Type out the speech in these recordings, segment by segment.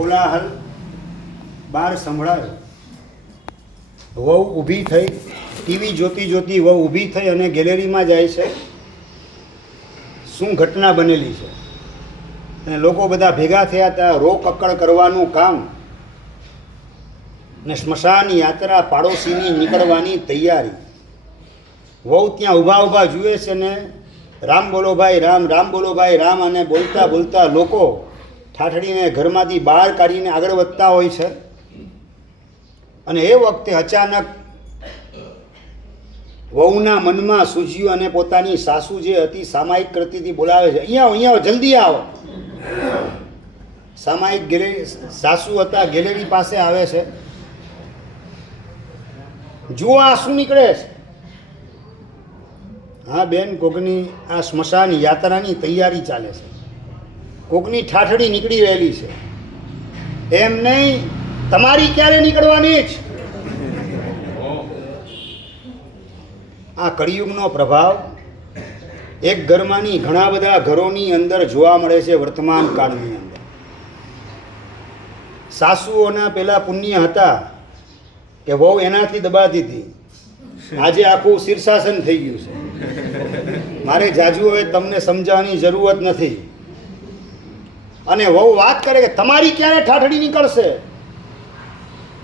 કોલાહલ બહાર સંભળાયો. વહુ ઊભી થઈ, ટીવી જોતી જોતી વહુ ઊભી થઈ અને ગેલેરીમાં જાય છે. શું ઘટના બનેલી છે? અને લોકો બધા ભેગા થયા હતા. રોકકડ કરવાનું કામ ને સ્મશાન યાત્રા પાડોશીની નીકળવાની તૈયારી. વહુ ત્યાં ઊભા ઊભા જુએ છે ને રામ બોલો ભાઈ રામ, રામ બોલો ભાઈ રામ અને બોલતા બોલતા લોકો ઠાઠડીને ઘરમાંથી બહાર કાઢીને આગળ વધતા હોય છે. અને એ વખતે અચાનક વહુના મનમાં સૂઝ્યું અને પોતાની સાસુ જે હતી સામાયિક કરતી હતી બોલાવે છે, અહીંયા આવો, અહીંયા આવો, જલ્દી આવો. સામાયિક ગેલેરી સાસુ હતા, ગેલેરી પાસે આવે છે. જુઓ આ શું નીકળે છે? હા બેન, કોકની આ સ્મશાન યાત્રાની તૈયારી ચાલે છે, કોકની ઠાઠડી નીકળી રહેલી છે. એમ નહીં, તમારી ક્યારે નીકળવાની જ? આ કળિયુગનો પ્રભાવ એક ઘરમાંની ઘણા બધા ઘરોની અંદર જોવા મળે છે. વર્તમાન કાળની અંદર સાસુઓના પેલા પુણ્ય હતા કે વહુ એનાથી દબાતી હતી. આજે આખું શીર્ષાસન થઈ ગયું છે. મારે જાજુ હવે તમને સમજાવવાની જરૂરત નથી. અને વહુ વાત કરે કે તમારી ક્યારે ઠાઠડી નીકળશે?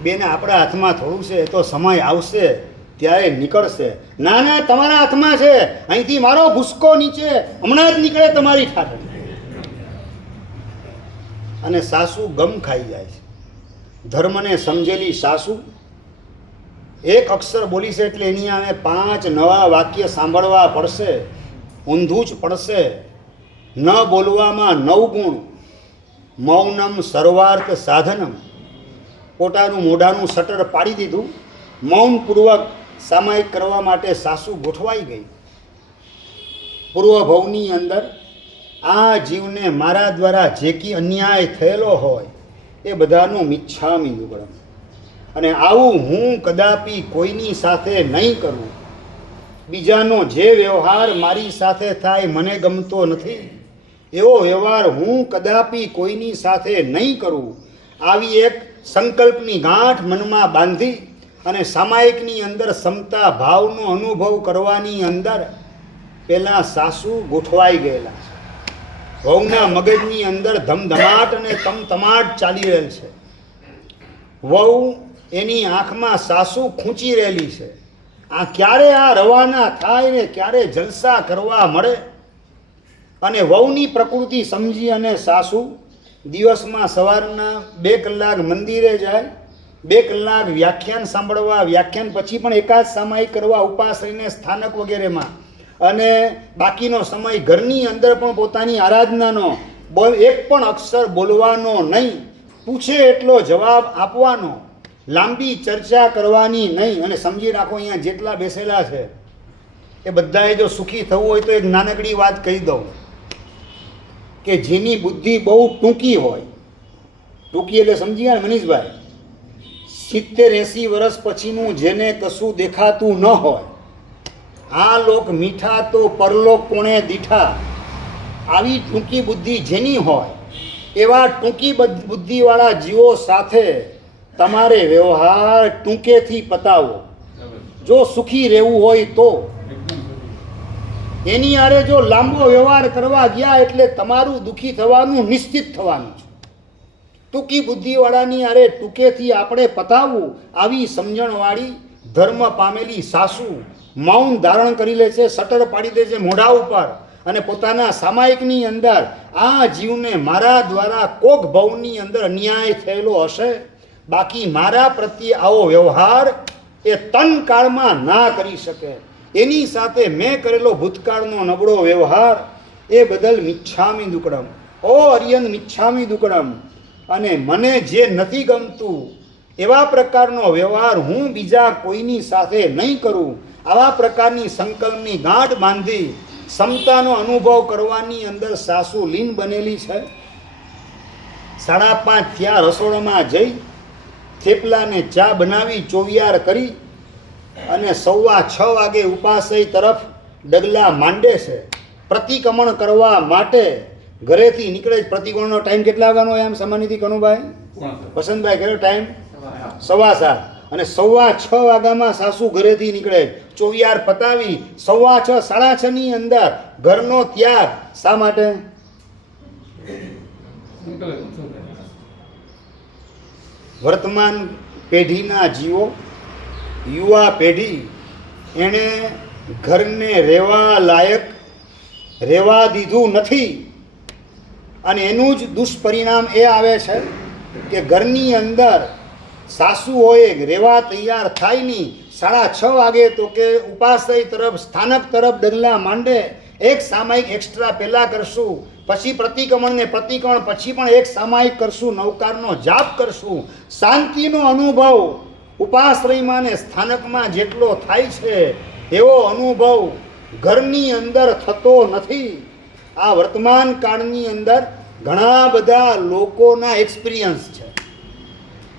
બેન, આપણા હાથમાં થોડું છે, એ તો સમય આવશે ત્યારે નીકળશે. ના ના, તમારા હાથમાં છે. અહીંથી મારો ભૂસકો નીચે, હમણાં જ નીકળે તમારી ઠાઠડી. અને સાસુ ગમ ખાઈ જાય છે. ધર્મને સમજેલી સાસુ એક અક્ષર બોલી છે એટલે એની સામે 5 નવા વાક્ય સાંભળવા પડશે, ઊંધું જ પડશે. ન બોલવામાં 9 ગુણ, મૌનમ સર્વાર્થ સાધનમ. પોતાનું મોઢાનું શટર પાડી દીધું. મૌનપૂર્વક સામાયિક કરવા માટે સાસુ ગોઠવાઈ ગઈ. પૂર્વ ભવની અંદર આ જીવને મારા દ્વારા જે કી અન્યાય થયેલો હોય એ બધાનું મિચ્છામિ દુક્કડમ. અને આવું હું કદાપી કોઈની સાથે નહીં કરું. બીજાનો જે વ્યવહાર મારી સાથે થાય મને ગમતો નથી, એવો વ્યવહાર હું કદાપી કોઈની સાથે નહીં કરું. આવી એક સંકલ્પની ગાંઠ મનમાં બાંધી અને સામાયિકની અંદર સમતા ભાવનો અનુભવ કરવાની અંદર પહેલાં સાસુ ગોઠવાઈ ગયેલા છે. વહુના મગજની અંદર ધમધમાટ અને તમતમાટ ચાલી રહેલ છે. વહુ એની આંખમાં સાસુ ખૂંચી રહેલી છે. આ ક્યારે આ રવાના થાય ને ક્યારે જલસા કરવા મળે. અને વહુની પ્રકૃતિ સમજી અને સાસુ દિવસમાં સવારના 2 કલાક મંદિરે જાય, 2 કલાક વ્યાખ્યાન સાંભળવા, વ્યાખ્યાન પછી પણ એકાદ સામાયિક કરવા ઉપાશ્રયને સ્થાનક વગેરેમાં, અને બાકીનો સમય ઘરની અંદર પણ પોતાની આરાધનાનો, એક પણ અક્ષર બોલવાનો નહીં, પૂછે એટલો જવાબ આપવાનો, લાંબી ચર્ચા કરવાની નહીં. અને સમજી રાખો, અહીંયા જેટલા બેસેલા છે એ બધાએ જો સુખી થવું હોય તો એક નાનકડી વાત કહી દઉં કે જેની બુદ્ધિ બહુ ટૂંકી હોય, ટૂંકી એટલે સમજી ગયા મનીષભાઈ, 70-80 વર્ષ પછીનું જેને કશું દેખાતું ન હોય, આ લોક મીઠા તો પરલોક કોણે દીઠા, આવી ટૂંકી બુદ્ધિ જેની હોય એવા ટૂંકી બુદ્ધિવાળા જીવો સાથે તમારે વ્યવહાર ટૂંકેથી પતાવો. જો સુખી રહેવું હોય તો. એની આરે જો લાંબો વ્યવહાર કરવા ગયા એટલે તમારું દુઃખી થવાનું નિશ્ચિત થવાનું છે. ટૂંકી બુદ્ધિવાળાની આરે ટૂંકેથી આપણે પતાવવું. આવી સમજણવાળી ધર્મ પામેલી સાસુ મૌન ધારણ કરી લે છે, શટર પાડી દે છે મોઢા ઉપર, અને પોતાના સામાયિકની અંદર આ જીવને મારા દ્વારા કોક ભવની અંદર અન્યાય થયેલો હશે, બાકી મારા પ્રત્યે આવો વ્યવહાર એ તન કાળમાં ના કરી શકે. એની સાથે મેં કરેલો ભૂતકાળનો નબળો વ્યવહાર એ બદલ મિચ્છામિ દુક્કડમ. ઓ અર્યન મિચ્છામિ દુક્કડમ. અને મને જે નથી ગમતું એવા પ્રકારનો વ્યવહાર હું બીજા કોઈની સાથે નહીં કરું. આવા પ્રકારની સંકલ્પની ગાંઠ બાંધી સમતાનો અનુભવ કરવાની અંદર સાસુ લીન બનેલી છે. 5:30 થયા, રસોડામાં જઈ થેપલાને ચા બનાવી ચોવિયાર કરી અને 6:15 વાગે ઉપાશ્રય તરફ ડગલા માંડે છે. પ્રતિક્રમણ કરવા માટે ઘરેથી નીકળે. પ્રતિક્રમણનો ટાઈમ કેટલા વાગ્યાનો હોય આમ સામાન્યથી કનુભાઈ? વસંતભાઈ કયો ટાઈમ? 7:15. અને 6:15 વાગ્યામાં સાસુ ઘરેથી નીકળે, ચોવિયાર પતાવી 6:15 6:30 ની અંદર ઘરનો ત્યાગ. શા માટે? વર્તમાન પેઢીના જીવો, યુવા પેઢી, એણે ઘરને રહેવા લાયક રહેવા દીધું નથી. અને એનું જ દુષ્પરિણામ એ આવે છે કે ઘરની અંદર સાસુ હોય રહેવા તૈયાર થાય નહીં. 6:30 વાગે તો કે ઉપાશ્રય તરફ, સ્થાનક તરફ ડગલા માંડે. એક સામાયિક એક્સ્ટ્રા પહેલાં કરશું, પછી પ્રતિક્રમણ ને પ્રતિક્રમણ પછી પણ એક સામાયિક કરશું, નવકારનો જાપ કરશું. શાંતિનો અનુભવ ઉપાશ્રયમાં ને સ્થાનકમાં જેટલો થાય છે એવો અનુભવ ઘરની અંદર થતો નથી. આ વર્તમાન કાળની અંદર ઘણા બધા લોકોના એક્સપિરિયન્સ છે,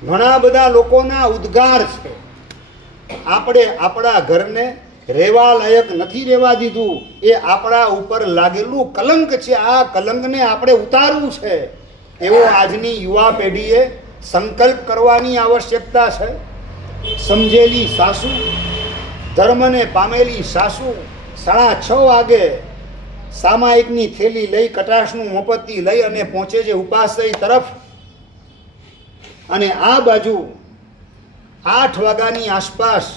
ઘણા બધા લોકોના ઉદ્ગાર છે. આપણે આપણા ઘરને રહેવા લાયક નથી રહેવા દીધું. એ આપણા ઉપર લાગેલું કલંક છે. આ કલંકને આપણે ઉતારવું છે એવો આજની યુવા પેઢીએ સંકલ્પ કરવાની આવશ્યકતા છે. સમજેલી સાસુ, ધર્મને પામેલી સાસુ 6:30 વાગે સામાયિકની થેલી લઈ, કટાશનું મોપત્તી લઈ અને પહોંચે છે ઉપાશ્રય તરફ. અને આ બાજુ 8 વાગ્યાની આસપાસ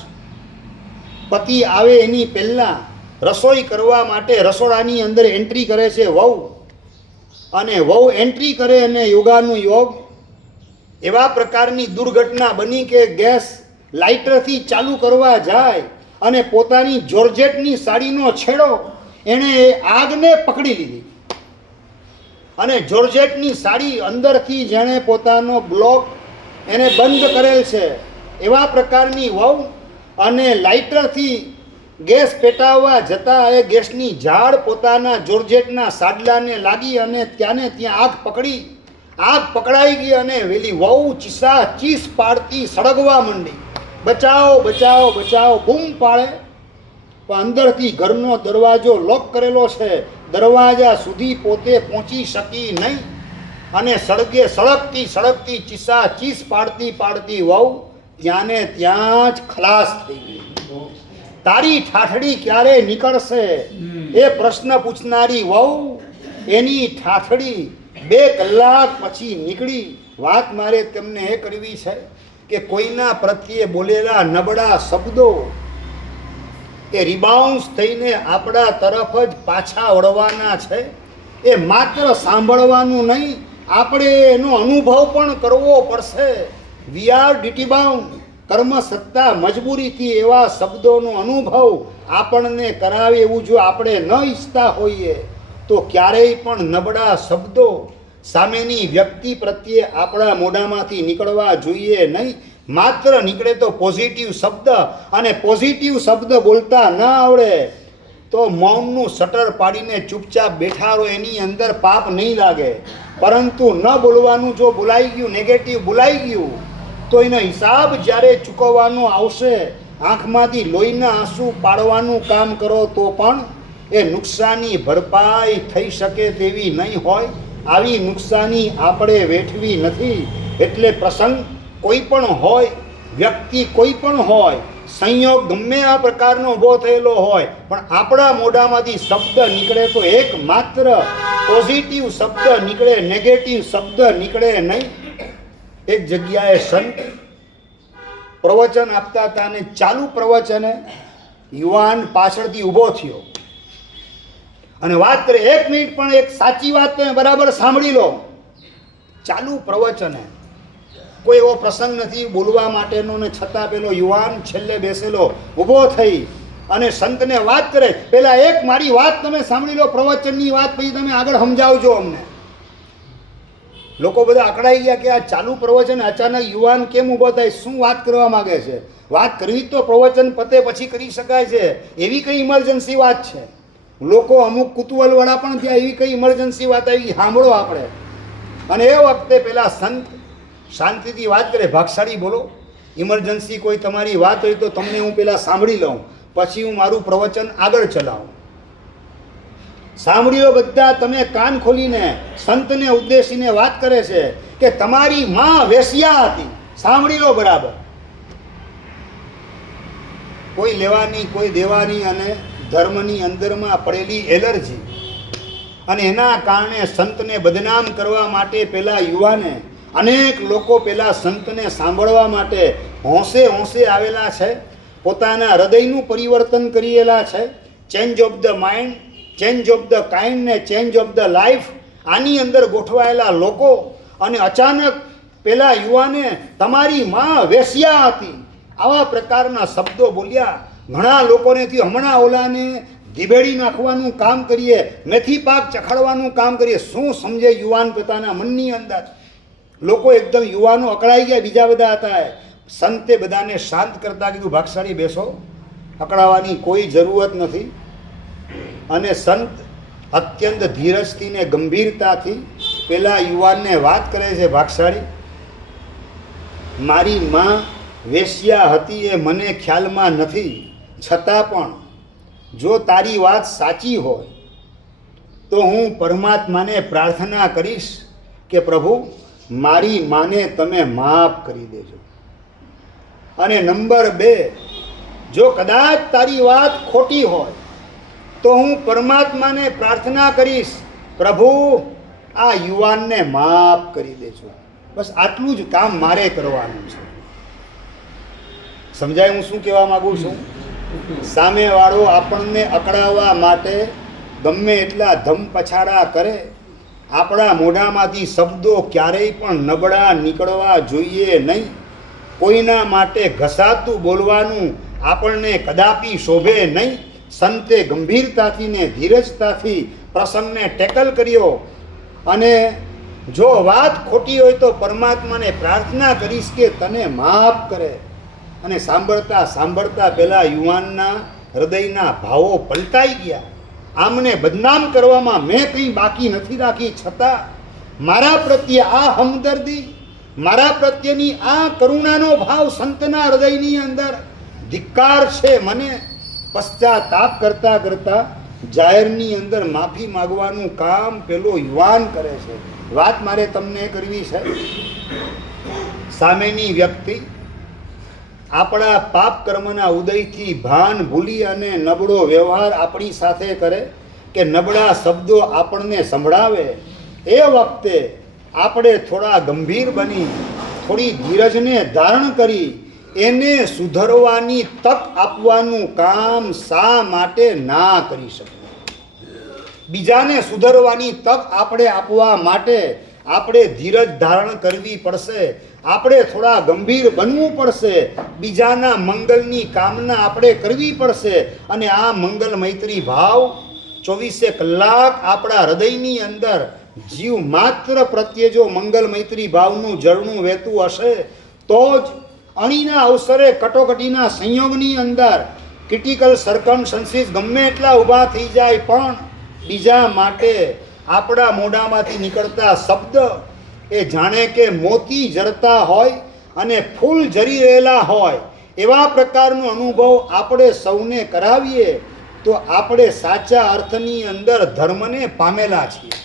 પતિ આવે એની પહેલાં રસોઈ કરવા માટે રસોડાની અંદર એન્ટ્રી કરે છે વહુ. અને વહુ એન્ટ્રી કરે અને યોગાનું યોગ એવા પ્રકારની દુર્ઘટના બની કે ગેસ લાઇટરથી ચાલુ કરવા જાય અને પોતાની જોર્જેટની સાડીનો છેડો એણે આગને પકડી લીધી. અને જોર્જેટની સાડી અંદરથી જેણે પોતાનો બ્લોક એને બંધ કરેલ છે એવા પ્રકારની વહુ. અને લાઇટરથી ગેસ પેટાવવા જતાં એ ગેસની ઝાડ પોતાના જોર્જેટના સાડલાને લાગી અને ત્યાંને ત્યાં આગ પકડી. આગ પકડાઈ ગઈ અને વેલી વહુ ચીસા ચીસ પાડતી સળગવા માંડી. બચાવો બચાવો બચાવો બૂમ પાડે, પણ અંદરથી ઘરનો દરવાજો લોક કરેલો છે, દરવાજા સુધી પોતે પહોંચી શકી નહીં. અને સળગે સળગતી સળગતી ચીસા ચીસ પાડતી પાડતી વહુ ત્યાંને ત્યાં જ ખલાસ થઈ ગઈ. તારી ઠાઠડી ક્યારે નીકળશે એ પ્રશ્ન પૂછનારી વહુ, એની ઠાઠડી 2 કલાક પછી નીકળી. વાત મારે તમને એ કરવી છે કે કોઈના પ્રત્યે બોલેલા નબળા શબ્દો એ રિબાઉન્સ થઈને આપણા તરફ જ પાછા વળવાના છે. એ માત્ર સાંભળવાનું નહીં, આપણે એનો અનુભવ પણ કરવો પડશે. We are duty bound. કર્મ સત્તા મજબૂરીથી એવા શબ્દોનો અનુભવ આપણને કરાવે એવું જો આપણે ન ઈચ્છતા હોઈએ તો ક્યારેય પણ નબળા શબ્દો સામેની વ્યક્તિ પ્રત્યે આપણા મોઢામાંથી નીકળવા જોઈએ નહીં. માત્ર નીકળે તો પોઝિટિવ શબ્દ. અને પોઝિટિવ શબ્દ બોલતા ન આવડે તો મૌનનું શટર પાડીને ચૂપચાપ બેઠા રહો, એની અંદર પાપ નહીં લાગે. પરંતુ ન બોલવાનું જો બોલાઈ ગયું, નેગેટિવ બોલાઈ ગયું, તો એનો હિસાબ જ્યારે ચૂકવવાનો આવશે, આંખમાંથી લોહીના આંસુ પાડવાનું કામ કરો તો પણ એ નુકસાની ભરપાઈ થઈ શકે તેવી નહીં હોય. આવી નુકસાની આપણે વેઠવી નથી. એટલે પ્રસંગ કોઈ પણ હોય, વ્યક્તિ કોઈ પણ હોય, સંયોગ ગમે આ પ્રકારનો ઊભો થયેલો હોય, પણ આપણા મોઢામાંથી શબ્દ નીકળે તો એક માત્ર પોઝિટિવ શબ્દ નીકળે, નેગેટિવ શબ્દ નીકળે નહીં. એક જગ્યાએ સંત પ્રવચન આપતા હતા અને ચાલુ પ્રવચને યુવાન પાછળથી ઊભો થયો અને વાત કરે, 1 મિનિટ પણ એક સાચી વાત તમે બરાબર સાંભળી લો. ચાલુ પ્રવચને કોઈ એવો પ્રસંગ નથી બોલવા માટેનો, ને છતાં પેલો યુવાન છેલ્લે બેસેલો ઊભો થઈ અને સંતને વાત કરે, પેલા એક મારી વાત તમે સાંભળી લો, પ્રવચનની વાત, પછી તમે આગળ સમજાવજો અમને. લોકો બધા અકળાઈ ગયા કે આ ચાલુ પ્રવચન અચાનક યુવાન કેમ ઊભો થાય, શું વાત કરવા માગે છે? વાત કરવી તો પ્રવચન પતે પછી કરી શકાય છે. એવી કઈ ઇમરજન્સી વાત છે? લોકો અમુક કુતૂહલવાળા પણ ત્યાં એવી કઈ ઇમરજન્સી વાત આવી, સાંભળો આપણે. અને એ વખતે પેલા સંત શાંતિથી વાત કરે, ભાગશાળી બોલો, ઇમરજન્સી કોઈ તમારી વાત હોય તો તમને હું પહેલાં સાંભળી લઉં, પછી હું મારું પ્રવચન આગળ ચલાવું. સાંભળી લો બધા, તમે કાન ખોલીને સંતને ઉદ્દેશીને વાત કરે છે કે તમારી માં વેશ્યા હતી. સાંભળી લો બરાબર. કોઈ લેવાની કોઈ દેવાની અને ધર્મની અંદરમાં પડેલી એલર્જી, અને એના કારણે સંતને બદનામ કરવા માટે પેલા યુવાને અનેક લોકો પેલા સંતને સાંભળવા માટે હોંશે હોંશે આવેલા છે, પોતાના હૃદયનું પરિવર્તન કરેલા છે. Change of the mind, change of the kind ને ચેન્જ ઓફ ધ લાઈફ, આની અંદર ગોઠવાયેલા લોકો. અને અચાનક પેલા યુવાને તમારી માં વેશ્યા હતી આવા પ્રકારના શબ્દો બોલ્યા. ઘણા લોકોને થયું હમણાં ઓલાને ધીબેડી નાખવાનું કામ કરીએ, મેથી પાક ચખાડવાનું કામ કરીએ. શું સમજે યુવાન પોતાના મનની અંદર? લોકો એકદમ યુવાનો અકળાઈ ગયા, બીજા બધા હતા. સંતે બધાને શાંત કરતા કીધું ભાગશાળી બેસો, અકળાવાની કોઈ જરૂરત નથી. અને સંત અત્યંત ધીરજથી ને ગંભીરતાથી પેલા યુવાનને વાત કરે છે, ભાગશાળી મારી માં વેશ્યા હતી એ મને ખ્યાલમાં નથી, છતાં પણ જો તારી વાત સાચી હોય તો હું પરમાત્માને પ્રાર્થના કરીશ કે પ્રભુ મારી માને તમે માફ કરી દેજો. અને નંબર 2, જો કદાચ તારી વાત ખોટી હોય તો હું પરમાત્માને પ્રાર્થના કરીશ પ્રભુ આ યુવાનને માફ કરી દેજો. બસ આટલું જ કામ મારે કરવાનું છે. સમજાય હું શું કહેવા માંગુ છું? સામેવાળો આપણને અકળાવવા માટે ગમે એટલા ધમ પછાડા કરે, આપણા મોઢામાંથી શબ્દો ક્યારેય પણ નબળા નીકળવા જોઈએ નહીં. કોઈના માટે ઘસાતું બોલવાનું આપણને કદાપી શોભે નહીં. સંતે ગંભીરતાથી ને ધીરજતાથી પ્રસંગને ટેકલ કર્યો. અને જો વાત ખોટી હોય તો પરમાત્માને પ્રાર્થના કરીશ કે તને માફ કરે. અને સાંભળતા સાંભળતા પેલા યુવાનના હૃદયના ભાવો પલટાઈ ગયા. આમને બદનામ કરવામાં મેં કંઈ બાકી નથી રાખી, છતાં મારા પ્રત્યે આ હમદર્દી, મારા પ્રત્યેની આ કરુણાનો ભાવ સંતના હૃદયની અંદર ધિક્કાર છે. મને પશ્ચાતાપ કરતા કરતા જાહેરની અંદર માફી માગવાનું કામ પેલો યુવાન કરે છે. વાત મારે તમને કરવી છે. સામેની વ્યક્તિ આપણા પાપ કર્મના ઉદયથી ભાન ભૂલી અને નબળો વ્યવહાર આપણી સાથે કરે કે નબળા શબ્દો આપણને સંભળાવે, એ વખતે આપણે થોડા ગંભીર બની થોડી ધીરજને ધારણ કરી એને સુધરવાની તક આપવાનું કામ શા માટે ના કરી શકીએ? બીજાને સુધરવાની તક આપણે આપવા માટે આપણે ધીરજ ધારણ કરવી પડશે. આપણે થોડા ગંભીર બનવું પડશે. બીજાના મંગલની કામના આપણે કરવી પડશે. અને આ મંગલ મૈત્રી ભાવ 24 કલાક આપણા હૃદયની અંદર જીવ માત્ર પ્રત્યે જો મંગલ મૈત્રી ભાવનું ઝરણું વહેતું હશે તો જ અણીના અવસરે કટોકટીના સંયોગની અંદર ક્રિટિકલ સર્કમસ્ટન્સીસ ગમે એટલા ઊભા થઈ જાય પણ બીજા માટે આપણા મોઢામાંથી નીકળતા શબ્દ એ જાણે કે મોતી ઝરતા હોય અને ફૂલ ઝરી રહેલા હોય એવા પ્રકારનો અનુભવ આપણે સૌને કરાવીએ તો આપણે સાચા અર્થની અંદર ધર્મને પામેલા છીએ.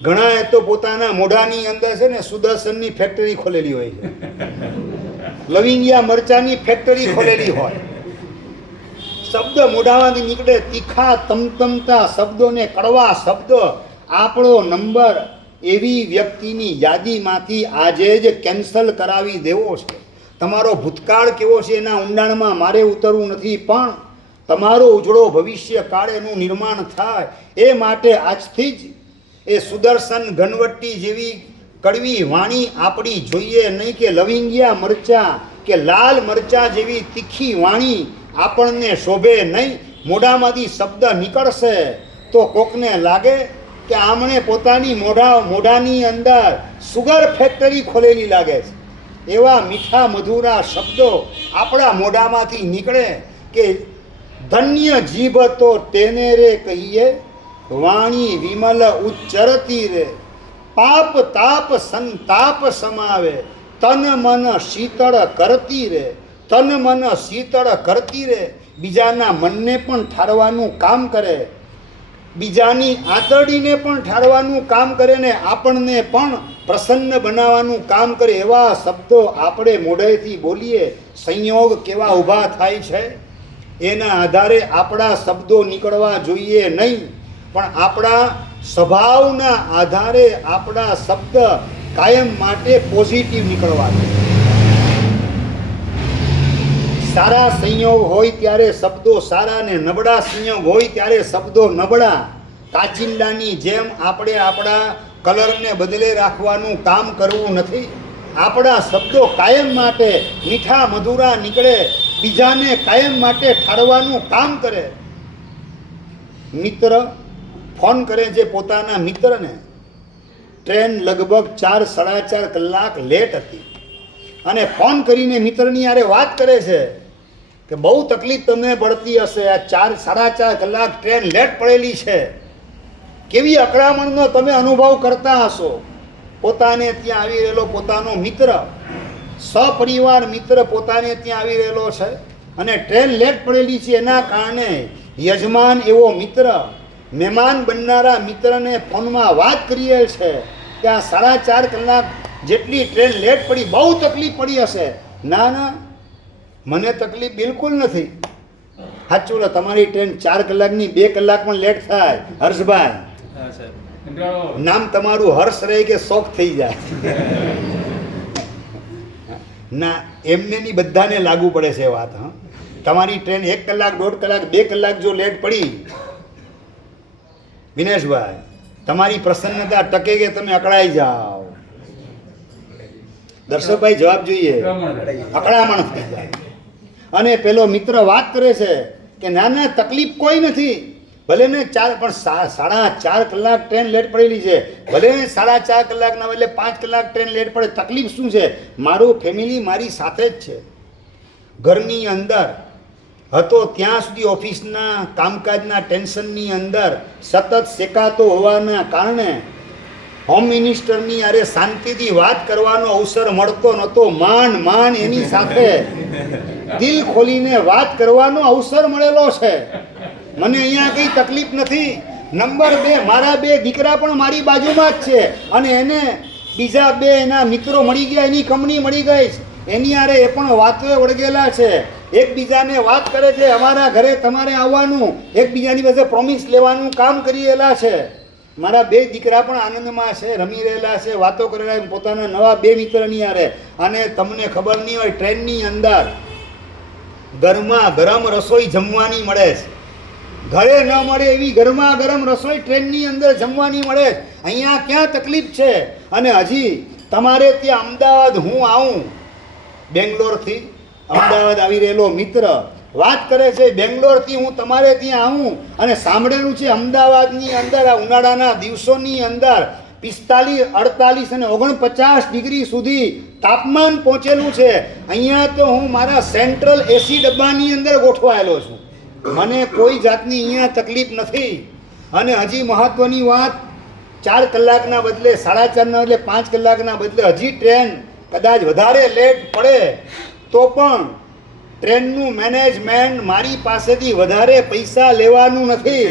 ઘણાએ તો પોતાના મોઢાની અંદર છે ને સુદર્શનની ફેક્ટરી ખોલેલી હોય છે, લવિંગિયા મરચાની ફેક્ટરી ખોલેલી હોય. શબ્દ મોઢામાંથી નીકળે તીખા તમતમતા શબ્દો ને કડવા શબ્દ. આપણો નંબર એવી વ્યક્તિની યાદીમાંથી આજે જ કેન્સલ કરાવી દેવો છે. તમારો ભૂતકાળ કેવો છે એના ઊંડાણમાં મારે ઉતરવું નથી, પણ તમારો ઉજળો ભવિષ્ય કાળ એનું નિર્માણ થાય એ માટે આજથી જ એ સુદર્શન ઘનવટ્ટી જેવી કડવી વાણી આપણી જોઈએ નહીં કે લવિંગિયા મરચાં કે લાલ મરચાં જેવી તીખી વાણી આપણને શોભે નહીં. મોઢામાંથી શબ્દ નીકળશે તો કોકને લાગે કે આમણે પોતાની મોઢાની અંદર સુગર ફેક્ટરી ખોલેલી લાગે છે. એવા મીઠા મધુરા શબ્દો આપણા મોઢામાંથી નીકળે કે ધન્ય જીભ તો તેને રે કહીએ, વાણી વિમલ ઉચ્ચરતી રે, પાપ તાપ સંતાપ સમાવે, તન મન શીતળ કરતી રે, તન મન શીતળ કરતી રે. બીજાના મનને પણ ઠારવાનું કામ કરે. બીજાની આંતરડીને પણ ઠારવાનું કામ કરે ને આપણને પણ પ્રસન્ન બનાવવાનું કામ કરે એવા શબ્દો આપણે મોઢેથી બોલીએ. સંયોગ કેવા ઊભા થાય છે એના આધારે આપણા શબ્દો નીકળવા જોઈએ નહીં, પણ આપણા સ્વભાવના આધારે આપણા શબ્દ કાયમ માટે પોઝિટિવ નીકળવા જોઈએ. સારા સંયોગ હોય ત્યારે શબ્દો સારા ને નબળા સંયોગ હોય ત્યારે શબ્દો નબળા. કાચિંડાની જેમ આપણે આપણા કલરને બદલે રાખવાનું કામ કરવું નથી. આપણા શબ્દો કાયમ માટે મીઠા મધુરા નીકળે, બીજાને કાયમ માટે ઠારવાનું કામ કરે. મિત્ર ફોન કરે છે પોતાના મિત્રને, ટ્રેન લગભગ 4-4.5 કલાક લેટ હતી અને ફોન કરીને મિત્રની યારે વાત કરે છે કે બહુ તકલીફ તમને પડતી હશે, આ 4-4.5 કલાક ટ્રેન લેટ પડેલી છે, કેવી અકળામણનો તમે અનુભવ કરતા હશો. પોતાને ત્યાં આવી રહેલો પોતાનો મિત્ર, સપરિવાર મિત્ર પોતાને ત્યાં આવી રહેલો છે અને ટ્રેન લેટ પડેલી છે, એના કારણે યજમાન એવો મિત્ર મહેમાન બનનારા મિત્રને ફોનમાં વાત કરી રહેલ છે કે આ 4.5 કલાક જેટલી ટ્રેન લેટ પડી, બહુ તકલીફ પડી હશે. ના ના, મને તકલીફ બિલકુલ નથી. સાચું લો, તમારી ટ્રેન 4 કલાકની 2 કલાક પણ લેટ થાય. હર્ષભાઈ, નામ તમારું હર્ષ રહે કે શોખ થઈ જાય? ના, એમને ની બધાને લાગુ પડે છે વાત. હા, તમારી ટ્રેન 1 કલાક, 1.5 કલાક, 2 કલાક જો લેટ પડી, વિનેશભાઈ, તમારી પ્રસન્નતા ટકે કે તમે અકળાઈ જાઓ? દર્શકભાઈ જવાબ જોઈએ. અકળામણ થઈ જાય. અને પેલો મિત્ર વાત કરે છે કે ના ના, તકલીફ કોઈ નથી, ભલે ને 4.5 કલાક ટ્રેન લેટ પડેલી છે, ભલે 4.5 કલાકના બદલે 5 કલાક ટ્રેન લેટ પડે, તકલીફ શું છે? મારું ફેમિલી મારી સાથે જ છે. ઘરની અંદર હતો ત્યાં સુધી ઓફિસના કામકાજના ટેન્શનની અંદર સતત શેકાતો હોવાના કારણે હોમ મિનિસ્ટરની અરે શાંતિથી વાત કરવાનો અવસર મળતો નહોતો. માંડ એની સાથે દિલ ખોલીને વાત કરવાનો અવસર મળેલો છે. મને અહીંયા કંઈ તકલીફ નથી. નંબર 2, મારા 2 દીકરા પણ મારી બાજુમાં જ છે અને એને બીજા 2 એના મિત્રો મળી ગયા, એની કંપની મળી ગઈ, એની આરે એ પણ વાતો વળગેલા છે. એકબીજાને વાત કરે છે, અમારા ઘરે તમારે આવવાનું, એકબીજાની પાસે પ્રોમિસ લેવાનું કામ કરી રહેલા છે. મારા 2 દીકરા પણ આનંદમાં છે, રમી રહેલા છે, વાતો કરેલા પોતાના નવા 2 મિત્રની આરે. અને તમને ખબર નહીં હોય, ટ્રેનની અંદર ગરમા ગરમ રસોઈ જમવાની મળે છે. ઘરે ન મળે એવી ગરમા ગરમ રસોઈ ટ્રેનની અંદર જમવાની મળે છે. અહીંયા ક્યાં તકલીફ છે? અને હજી તમારે ત્યાં અમદાવાદ હું આવું, બેંગ્લોરથી અમદાવાદ આવી રહેલો મિત્ર વાત કરે છે, બેંગ્લોરથી હું તમારે ત્યાં આવું અને સાંભળેલું છે અમદાવાદની અંદર આ ઉનાળાના દિવસોની અંદર 45, 48 અને 49 ડિગ્રી સુધી તાપમાન પહોંચેલું છે. અહીંયા તો હું મારા સેન્ટ્રલ એસી ડબ્બાની અંદર ગોઠવાયેલો છું, મને કોઈ જાતની અહીંયા તકલીફ નથી. અને હજી મહત્વની વાત, 4 કલાકના બદલે 4.5ના બદલે 5 કલાકના બદલે હજી ટ્રેન કદાચ વધારે લેટ પડે તો પણ ટ્રેનનું મેનેજમેન્ટ મારી પાસેથી વધારે પૈસા લેવાનું નથી.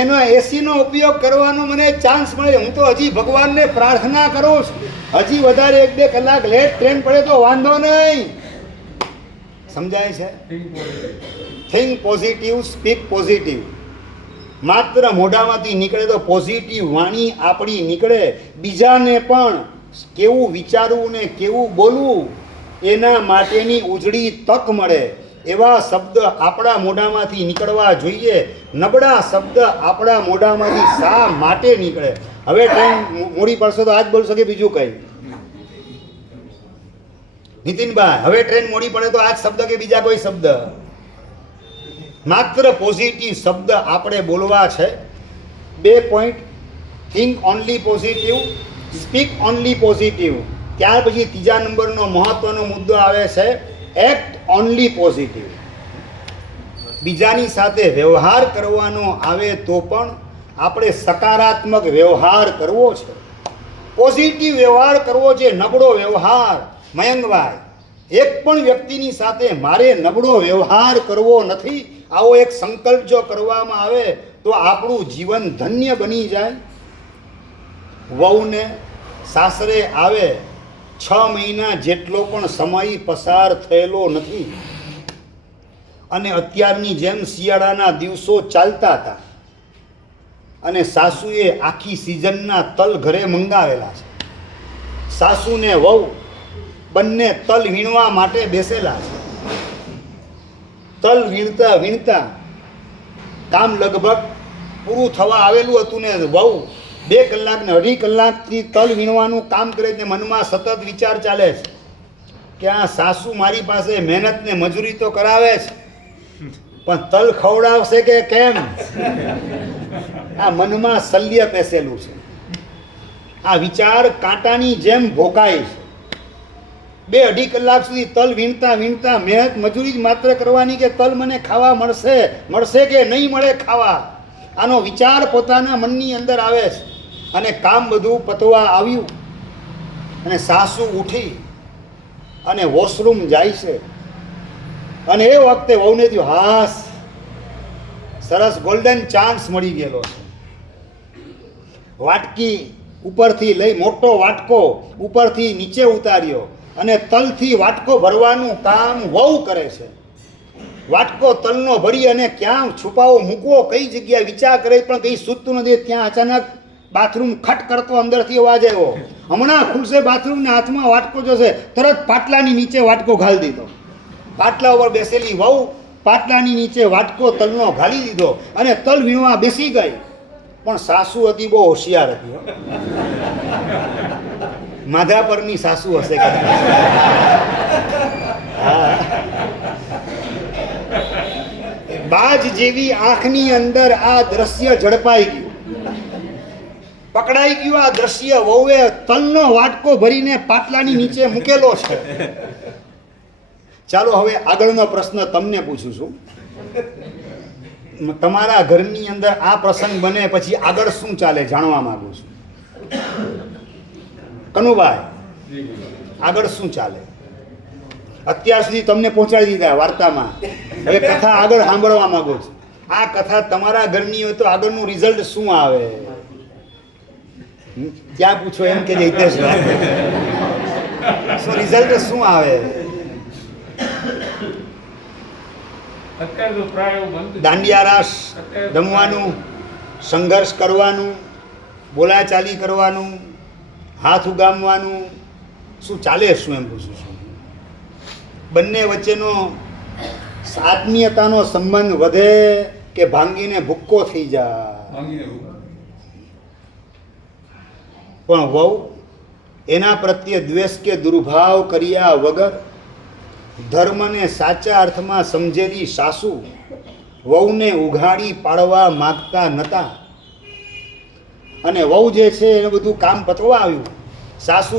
એનો એસીનો ઉપયોગ કરવાનો મને ચાન્સ મળે. હું તો હજી ભગવાનને પ્રાર્થના કરું છું, હજી વધારે 1-2 કલાક લેટ ટ્રેન પડે તો વાંધો નહીં. સમજાય છે? Think positive, speak positive. માત્ર મોઢામાંથી નીકળે તો પોઝિટિવ વાણી આપણી નીકળે. બીજાને પણ કેવું વિચારવું ને કેવું બોલવું એના માટેની ઉજળી તક મળે. એવા શબ્દ આપણા મોઢામાંથી નીકળવા જોઈએ. નબળા શબ્દ આપણા મોઢામાંથી શા માટે નીકળે? હવે ટ્રેન મોડી પડશે તો આજ બોલશો કે બીજું કંઈ? નીતિનભાઈ, હવે ટ્રેન મોડી પડે તો આજ શબ્દ કે બીજા કોઈ શબ્દ? માત્ર પોઝિટિવ શબ્દ આપણે બોલવા છે. 2 point, think only positive, speak only positive. ત્યાર પછી 3જા નંબરનો મહત્વનો મુદ્દો આવે છે એક્ટ ઓનલી પોઝિટિવ. બીજાની સાથે વ્યવહાર કરવાનો આવે તો પણ આપણે સકારાત્મક વ્યવહાર કરવો છે, પોઝિટિવ વ્યવહાર કરવો છે. નબળો વ્યવહાર, મયંકભાઈ, એક પણ વ્યક્તિની સાથે મારે નબળો વ્યવહાર કરવો નથી, આવો એક સંકલ્પ જો કરવામાં આવે તો આપણું જીવન ધન્ય બની જાય. વહુને સાસરે આવે 6 મહિના જેટલો પણ સમય પસાર થયેલો નથી અને અત્યારની જેમ શિયાળાના દિવસો ચાલતા હતા અને સાસુએ આખી સિઝનના તલ ઘરે મંગાવેલા છે. સાસુ ને વહુ બંને તલ વીણવા માટે બેસેલા છે. તલ વીણતા વીણતા કામ લગભગ પૂરું થવા આવેલું હતું ને વહુ 2 કલાક ને 2.5 કલાકથી તલ વીણવાનું કામ કરે છે. મનમાં સતત વિચાર ચાલે છે કે આ સાસુ મારી પાસે મહેનત ને મજૂરી તો કરાવે છે, પણ તલ ખવડાવશે કે કેમ? આ મનમાં શલ્ય પેસેલું છે. આ વિચાર કાંટાની જેમ ભોકાય છે. 2-2.5 કલાક સુધી તલ વીણતા વીણતા મહેનત મજૂરી જ માત્ર કરવાની કે તલ મને ખાવા મળશે કે નહીં મળે ખાવા, આનો વિચાર પોતાના મનની અંદર આવે છે. અને કામ બધું પતવા આવ્યું અને સાસુ ઉઠી અને વોશરૂમ જાય છે. અને એ વખતે વહુને થયું, હાસ, સરસ ગોલ્ડન ચાન્સ મળી ગયેલો છે. વાટકી ઉપરથી લઈ, મોટો વાટકો ઉપરથી નીચે ઉતાર્યો અને તલથી વાટકો ભરવાનું કામ વહુ કરે છે. વાટકો તલનો ભરી અને ક્યાં છુપાવો મૂકવો, કઈ જગ્યાએ વિચાર કરે પણ કંઈ સૂચતું નથી. ત્યાં અચાનક બાથરૂમ ખટ કરતો અંદરથી અવાજ આવ્યો. હમણાં ખુલશે બાથરૂમ ને હાથમાં વાટકો જશે. તરત પાટલાની નીચે વાટકો ઘાલી દીધો. પાટલા ઉપર બેસેલી વહુ પાટલાની નીચે વાટકો તલનો ઘાલી દીધો અને તલ વીણવા બેસી ગઈ. પણ સાસુ હતી બહુ હોશિયાર હતી. માધાપરની સાસુ હશે કદાચ. બાજ જેવી આંખની અંદર આ દ્રશ્ય ઝડપાઈ ગયું, પકડાઈ ગયું. આ દ્રશ્ય વહુએ તલનો વાટકો ભરીને પાટલાની નીચે મૂકેલો છે. ચાલો હવે આગળનો પ્રશ્ન તમને પૂછું છું. તમારા ઘરની અંદર આ પ્રસંગ બને પછી આગળ શું ચાલે જાણવા માંગુ છું. કનુભાઈ, આગળ શું ચાલે? અત્યાર સુધી તમને પહોંચાડી દીધા વાર્તામાં, હવે કથા આગળ સાંભળવા માંગુ છું. આ કથા તમારા ઘરની હોય તો આગળનું રિઝલ્ટ શું આવે? ક્યાં પૂછો એમ કે હિતેશભાઈ, શું રિઝલ્ટ શું આવે? દાંડિયા રાસ રમવાનું, સંઘર્ષ કરવાનું, બોલાચાલી કરવાનું, હાથ ઉગામવાનું, શું ચાલે? શું એમ પૂછું છું. બંને વચ્ચેનો આત્મીયતાનો સંબંધ વધે કે ભાંગીને ભૂક્કો થઈ જાય? પણ વહુ એના પ્રત્યે દ્વેષ કે દુર્ભાવ કર્યા વગર ધર્મને સાચા અર્થમાં સમજેલી સાસુ વહુને ઉઘાડી પાડવા માગતા નહોતા. અને વહુ જે છે એને બધું કામ પતવા આવ્યું. સાસુ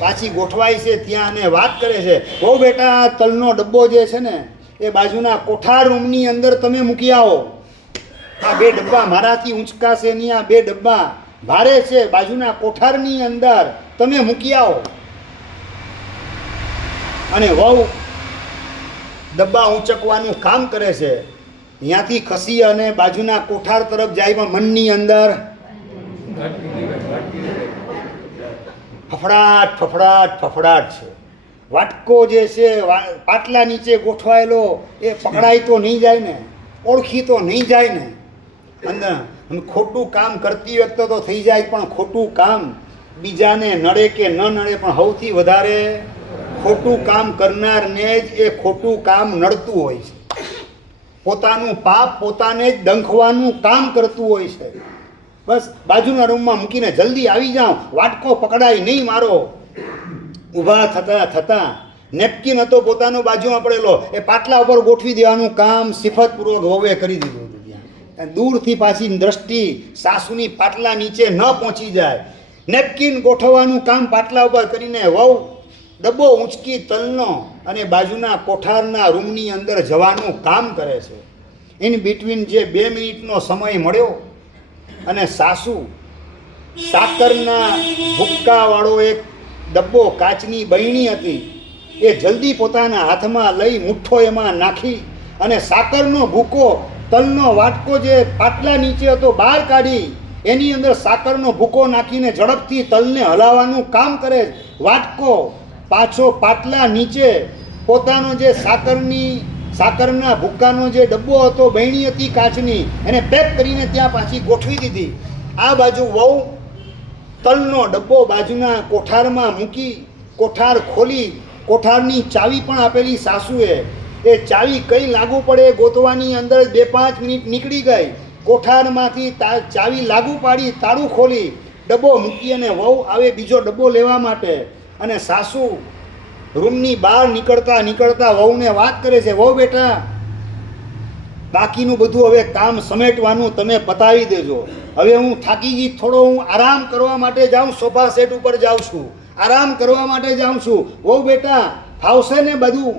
પાછી ગોઠવાય છે ત્યાં અને વાત કરે છે, બહુ બેટા તલનો ડબ્બો જે છે ને એ બાજુના કોઠાર રૂમની અંદર તમે મૂકી આવો. આ 2 ડબ્બા મારાથી ઊંચકાશે નહીં, આ 2 ડબ્બા ભારે છે, બાજુના કોઠારની અંદર તમે મૂકી આવો. અને વહુ ડબ્બા ઊંચકવાનું કામ કરે છે. ત્યાંથી ખસી અને બાજુના કોઠાર તરફ જાય, પણ મનની અંદર ફફડાટ ફફડાટ ફફડાટ છે. વાટકો જે છે પાટલા નીચે ગોઠવાયેલો એ પકડાય તો નહીં જાય ને, ઓળખી તો નહીં જાય ને. અંદર ખોટું કામ કરતી વખતે તો થઈ જાય, પણ ખોટું કામ બીજાને નડે કે ન નડે, પણ સૌથી વધારે ખોટું કામ કરનારને જ એ ખોટું કામ નડતું હોય છે. પોતાનું પાપ પોતાને જ ડંખવાનું કામ કરતું હોય છે. બસ બાજુના રૂમમાં મૂકીને જલ્દી આવી જાઉં, વાટકો પકડાય નહીં મારો. ઊભા થતાં થતાં નેપકિન હતો પોતાનો બાજુમાં પડેલો, એ પાટલા ઉપર ગોઠવી દેવાનું કામ સિફતપૂર્વક વહુએ કરી દીધું હતું. ત્યાં દૂરથી પાછી દ્રષ્ટિ સાસુની પાટલા નીચે ન પહોંચી જાય. નેપકિન ગોઠવવાનું કામ પાટલા ઉપર કરીને વહુ ડબ્બો ઊંચકી તલનો અને બાજુના કોઠારના રૂમની અંદર જવાનું કામ કરે છે. ઇન બિટવીન જે 2 મિનિટનો સમય મળ્યો અને સાસુ સાકરના ભૂક્કાવાળો એક ડબ્બો, કાચની બહેણી હતી, એ જલ્દી પોતાના હાથમાં લઈ મુઠ્ઠો એમાં નાખી અને સાકરનો ભૂકો તલનો વાટકો જે પાટલા નીચે હતો બહાર કાઢી એની અંદર સાકરનો ભૂકો નાખીને ઝડપથી તલને હલાવવાનું કામ કરે. વાટકો પાછો પાટલા નીચે પોતાનો જે સાકરના ભૂક્કાનો જે ડબ્બો હતો, બહેણી હતી કાચની, એને પેક કરીને ત્યાં પાછી ગોઠવી દીધી. આ બાજુ વહુ તલનો ડબ્બો બાજુના કોઠારમાં મૂકી, કોઠાર ખોલી, કોઠારની ચાવી પણ આપેલી સાસુએ. એ ચાવી કઈ લાગુ પડે ગોતવાની અંદર 2-5 મિનિટ નીકળી ગઈ. કોઠારમાંથી ચાવી લાગુ પાડી, તાળું ખોલી, ડબ્બો મૂકી અને વહુ આવે બીજો ડબ્બો લેવા માટે. અને સાસુ રૂમની બહાર નીકળતા વહુને વાત કરે છે, વહુ બેટા બાકીનું બધું હવે કામ સમેટવાનું તમે પતાવી દેજો. હવે હું થાકી ગઈ, થોડો હું આરામ કરવા માટે જાઉં, સોફા સેટ ઉપર જાઉં છું, આરામ કરવા માટે જાઉં છું. વહુ બેટા ફાવશે ને બધું?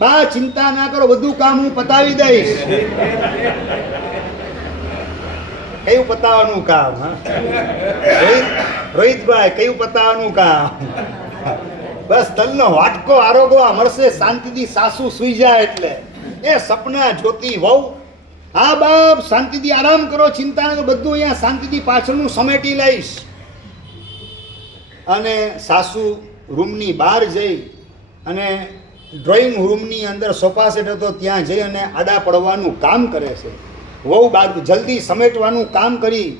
બા ચિંતા ના કરો, બધું કામ હું પતાવી દઈશ. કયું પતાવવાનું કામ? હા રોહિતભાઈ, કયું પતાવવાનું કામ? બસ તલનો વાટકો આરોગવા મળશે, શાંતિથી સાસુ સુઈ જાય એટલે. એ સપના જોતી વહુ, હા બાપ શાંતિથી આરામ કરો, ચિંતા ન કરો, બધું અહીંયા શાંતિથી પાછળનું સમેટી લઈશ. અને સાસુ રૂમની બહાર જઈ અને ડ્રોઈંગ રૂમની અંદર સોફા સેટ હતો ત્યાં જઈ અને આડા પડવાનું કામ કરે છે. વહુ બાજુ જલ્દી સમેટવાનું કામ કરી,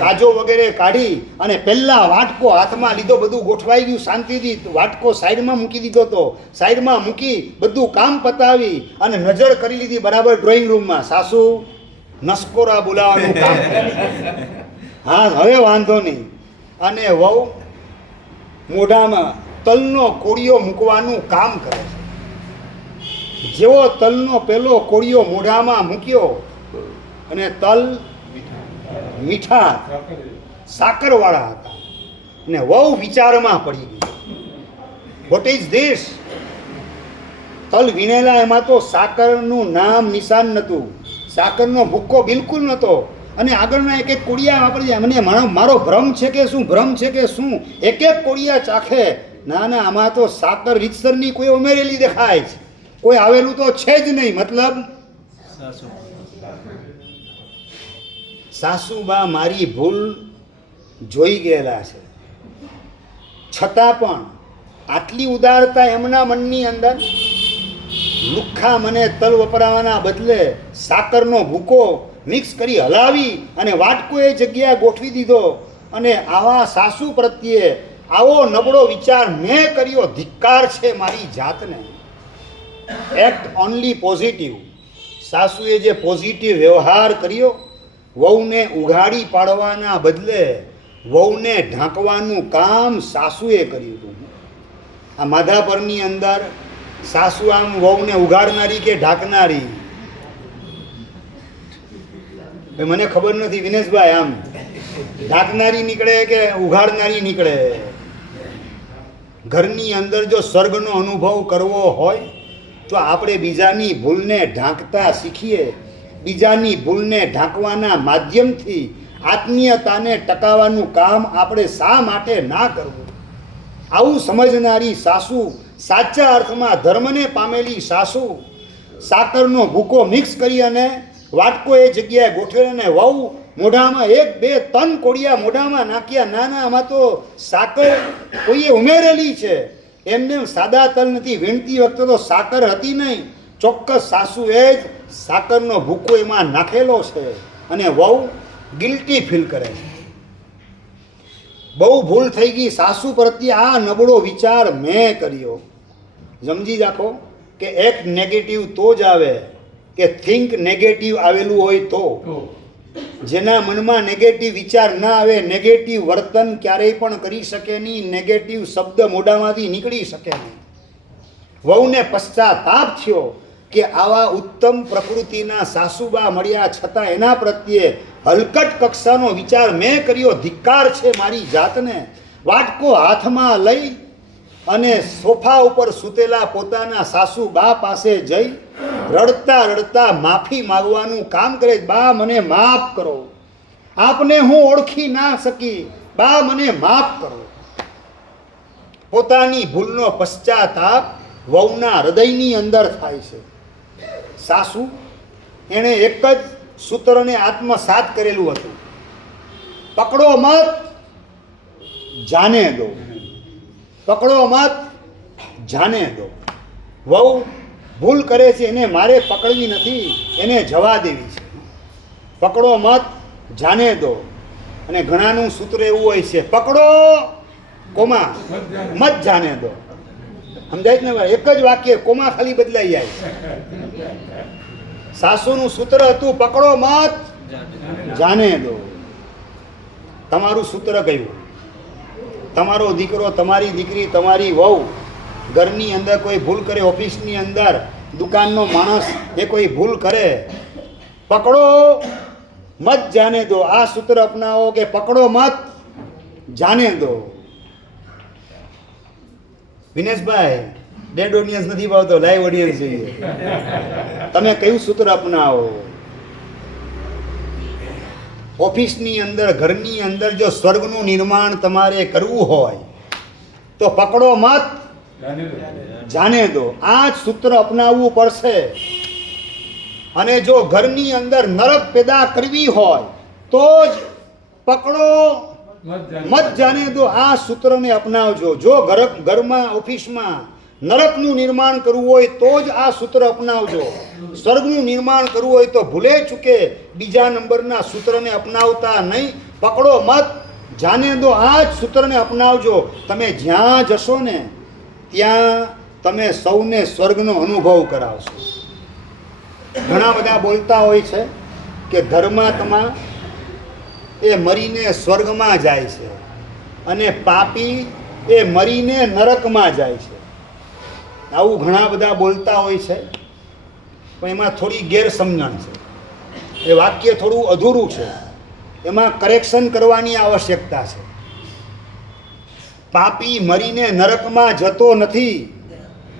કાજો વગેરે કાઢી અને પહેલાં વાટકો હાથમાં લીધો, બધું ગોઠવાઈ ગયું શાંતિથી. વાટકો સાઈડમાં મૂકી દીધો હતો, સાઈડમાં મૂકી બધું કામ પતાવી અને નજર કરી લીધી બરાબર ડ્રોઈંગ રૂમમાં. સાસુ નસકોરા બોલાવવાનું કામ કરે. હા હવે વાંધો નહીં. અને વહુ મોઢામાં તલનો કોળિયો મૂકવાનું કામ કરે છે. જેવો તલનો પેલો કોળિયો મોઢામાં મૂક્યો અને તલ મીઠા સાકરવાળા હતા અને વહુ વિચારમાં પડી ગઈ. What is this? તલ વીણેલા, એમાં તો સાકરનું નામ નિશાન નહોતું, સાકરનો ભૂક્કો બિલકુલ નહોતો. અને આગળના એક કોળિયા વાપરી જાય. મને મારો ભ્રમ છે કે શું? એક કોળિયા ચાખે, ના આમાં તો સાકર રીતસરની કોઈ ઉમેરેલી દેખાય છે, કોઈ આવેલું તો છે જ નહીં. મતલબ સાસુબા મારી ભૂલ જોઈ ગયેલા છે, છતાં પણ આટલી ઉદારતા એમના મનની અંદર. લુખ્ખા મને તલ વપરાવાના બદલે સાકરનો ભૂકો મિક્સ કરી હલાવી અને વાટકો એ જગ્યાએ ગોઠવી દીધો. અને આવા સાસુ પ્રત્યે આવો નબળો વિચાર મેં કર્યો, ધિક્કાર છે મારી જાતને. Act only positive. સાસુએ જે પોઝિટિવ વ્યવહાર કર્યો, વહુને ઉઘાડી પાડવાના બદલે વહુને ઢાંકવાનું કામ સાસુએ કર્યું હતું. આ માધાપરની અંદર સાસુ આમ વહુને ઉઘાડનારી કે ઢાંકનારી? મને ખબર નથી વિનેશભાઈ, આમ ઢાંકનારી નીકળે કે ઉઘાડનારી નીકળે? ઘરની અંદર જો સ્વર્ગનો અનુભવ કરવો હોય તો આપણે બીજાની ભૂલને ઢાંકતા શીખીએ. બીજાની ભૂલને ઢાંકવાના માધ્યમથી આત્મીયતાને ટકાવવાનું કામ આપણે શા માટે ના કરવું? આવું સમજનારી સાસુ, સાચા અર્થમાં ધર્મને પામેલી સાસુ, સાકરનો ભૂકો મિક્સ કરી અને વાટકો એ જગ્યાએ ગોઠવીને વહુ મોઢામાં 1-2-3 કોળિયા મોઢામાં નાખ્યા. ના આમાં તો સાકર કોઈએ ઉમેરેલી છે, એમને સાદા તલ નથી. વીણતી વખતે તો સાકર હતી નહીં, ચોક્કસ સાસુએ જ સાકરનો ભૂકો એમાં નાખેલો છે. અને વહુ ગિલ્ટી ફીલ કરે છે, બહુ ભૂલ થઈ ગઈ સાસુ પ્રત્યે. આ નબળો વિચાર મેં કર્યો. સમજી રાખો કે એક નેગેટિવ તો જ આવે કે થિંક નેગેટિવ આવેલું હોય તો. જેના મનમાં નેગેટિવ વિચાર ના આવે, નેગેટિવ વર્તન ક્યારેય પણ કરી શકે નહીં, નેગેટિવ શબ્દ મોઢામાંથી નીકળી શકે નહીં. વહુને પશ્ચાતાપ થયો કે આવા ઉત્તમ પ્રકૃતિના સાસુબા મળ્યા છતાં એના પ્રત્યે હલકટ કક્ષાનો વિચાર મેં કર્યો. ધિક્કાર છે મારી જાતને. વાટકો હાથમાં લઈ અને સોફા ઉપર સૂતેલા પોતાના સાસુબા પાસે જઈ રડતા રડતા માફી માંગવાનું કામ કરે. બા મને માફ કરો, આપને હું ઓળખી ના શકી, બા મને માફ કરો. પોતાની ભૂલનો પશ્ચાતાપ વહુના હૃદયની અંદર થાય છે. સાસુ એણે એક જ સૂત્રને આત્મસાત કરેલું હતું, પકડો મત જાને દો, પકડો મત જાને દો. વહુ ભૂલ કરે છે, એને મારે પકડવી નથી, એને જવા દેવી છે. પકડો મત જાને દો. અને ઘણાનું સૂત્ર એવું હોય છે, પકડો કોમા મત જાને દો. સમજાય ને ભાઈ? એક જ વાક્ય, કોમા ખાલી બદલાઈ જાય. સાસુનું સૂત્ર હતું, પકડો મત જાને દો. તમારું સૂત્ર કયું? તમારો દીકરો, તમારી દીકરી, તમારી વહુ ઘરની અંદર કોઈ ભૂલ કરે, ઓફિસની અંદર દુકાનનો માણસ એ કોઈ ભૂલ કરે, પકડો મત જાને દો. આ સૂત્ર અપનાવો કે પકડો મત જાને દો. વિનેશભાઈ, ડેડ ઓડિયન્સ નથી ભાવતો, લાઈવ ઓડિયન્સ જોઈએ. તમે કયું સૂત્ર અપનાવો? ઓફિસની અંદર, ઘરની અંદર જો સ્વર્ગનું નિર્માણ તમારે કરવું હોય તો પકડો મત જાને દો. આ જ સૂત્ર અપનાવવું પડશે. અને જો ઘરની અંદર નરક પેદા કરવી હોય તો જ પકડો મત જાને દો. આ સૂત્રને અપનાવજો. જો ઘરમાં, ઓફિસમાં નરકનું નિર્માણ કરવું હોય તો જ આ સૂત્ર અપનાવજો. સ્વર્ગનું નિર્માણ કરવું હોય તો ભૂલે ચૂકે બીજા નંબરના સૂત્રને અપનાવતા નહીં. પકડો મત જાને દો. આ જ સૂત્રને અપનાવજો. તમે જ્યાં જશો ને ત્યાં તમે સૌને સ્વર્ગનો અનુભવ કરાવશો. ઘણા બધા બોલતા હોય છે કે ધર્માત્મા એ મરીને સ્વર્ગમાં જાય છે અને પાપી એ મરીને નરકમાં જાય છે. આવું ઘણા બધા બોલતા હોય છે, પણ એમાં થોડી ગેરસમજણ છે. એ વાક્ય થોડું અધૂરું છે, એમાં કરેક્શન કરવાની આવશ્યકતા છે. પાપી મરીને નરકમાં જતો નથી,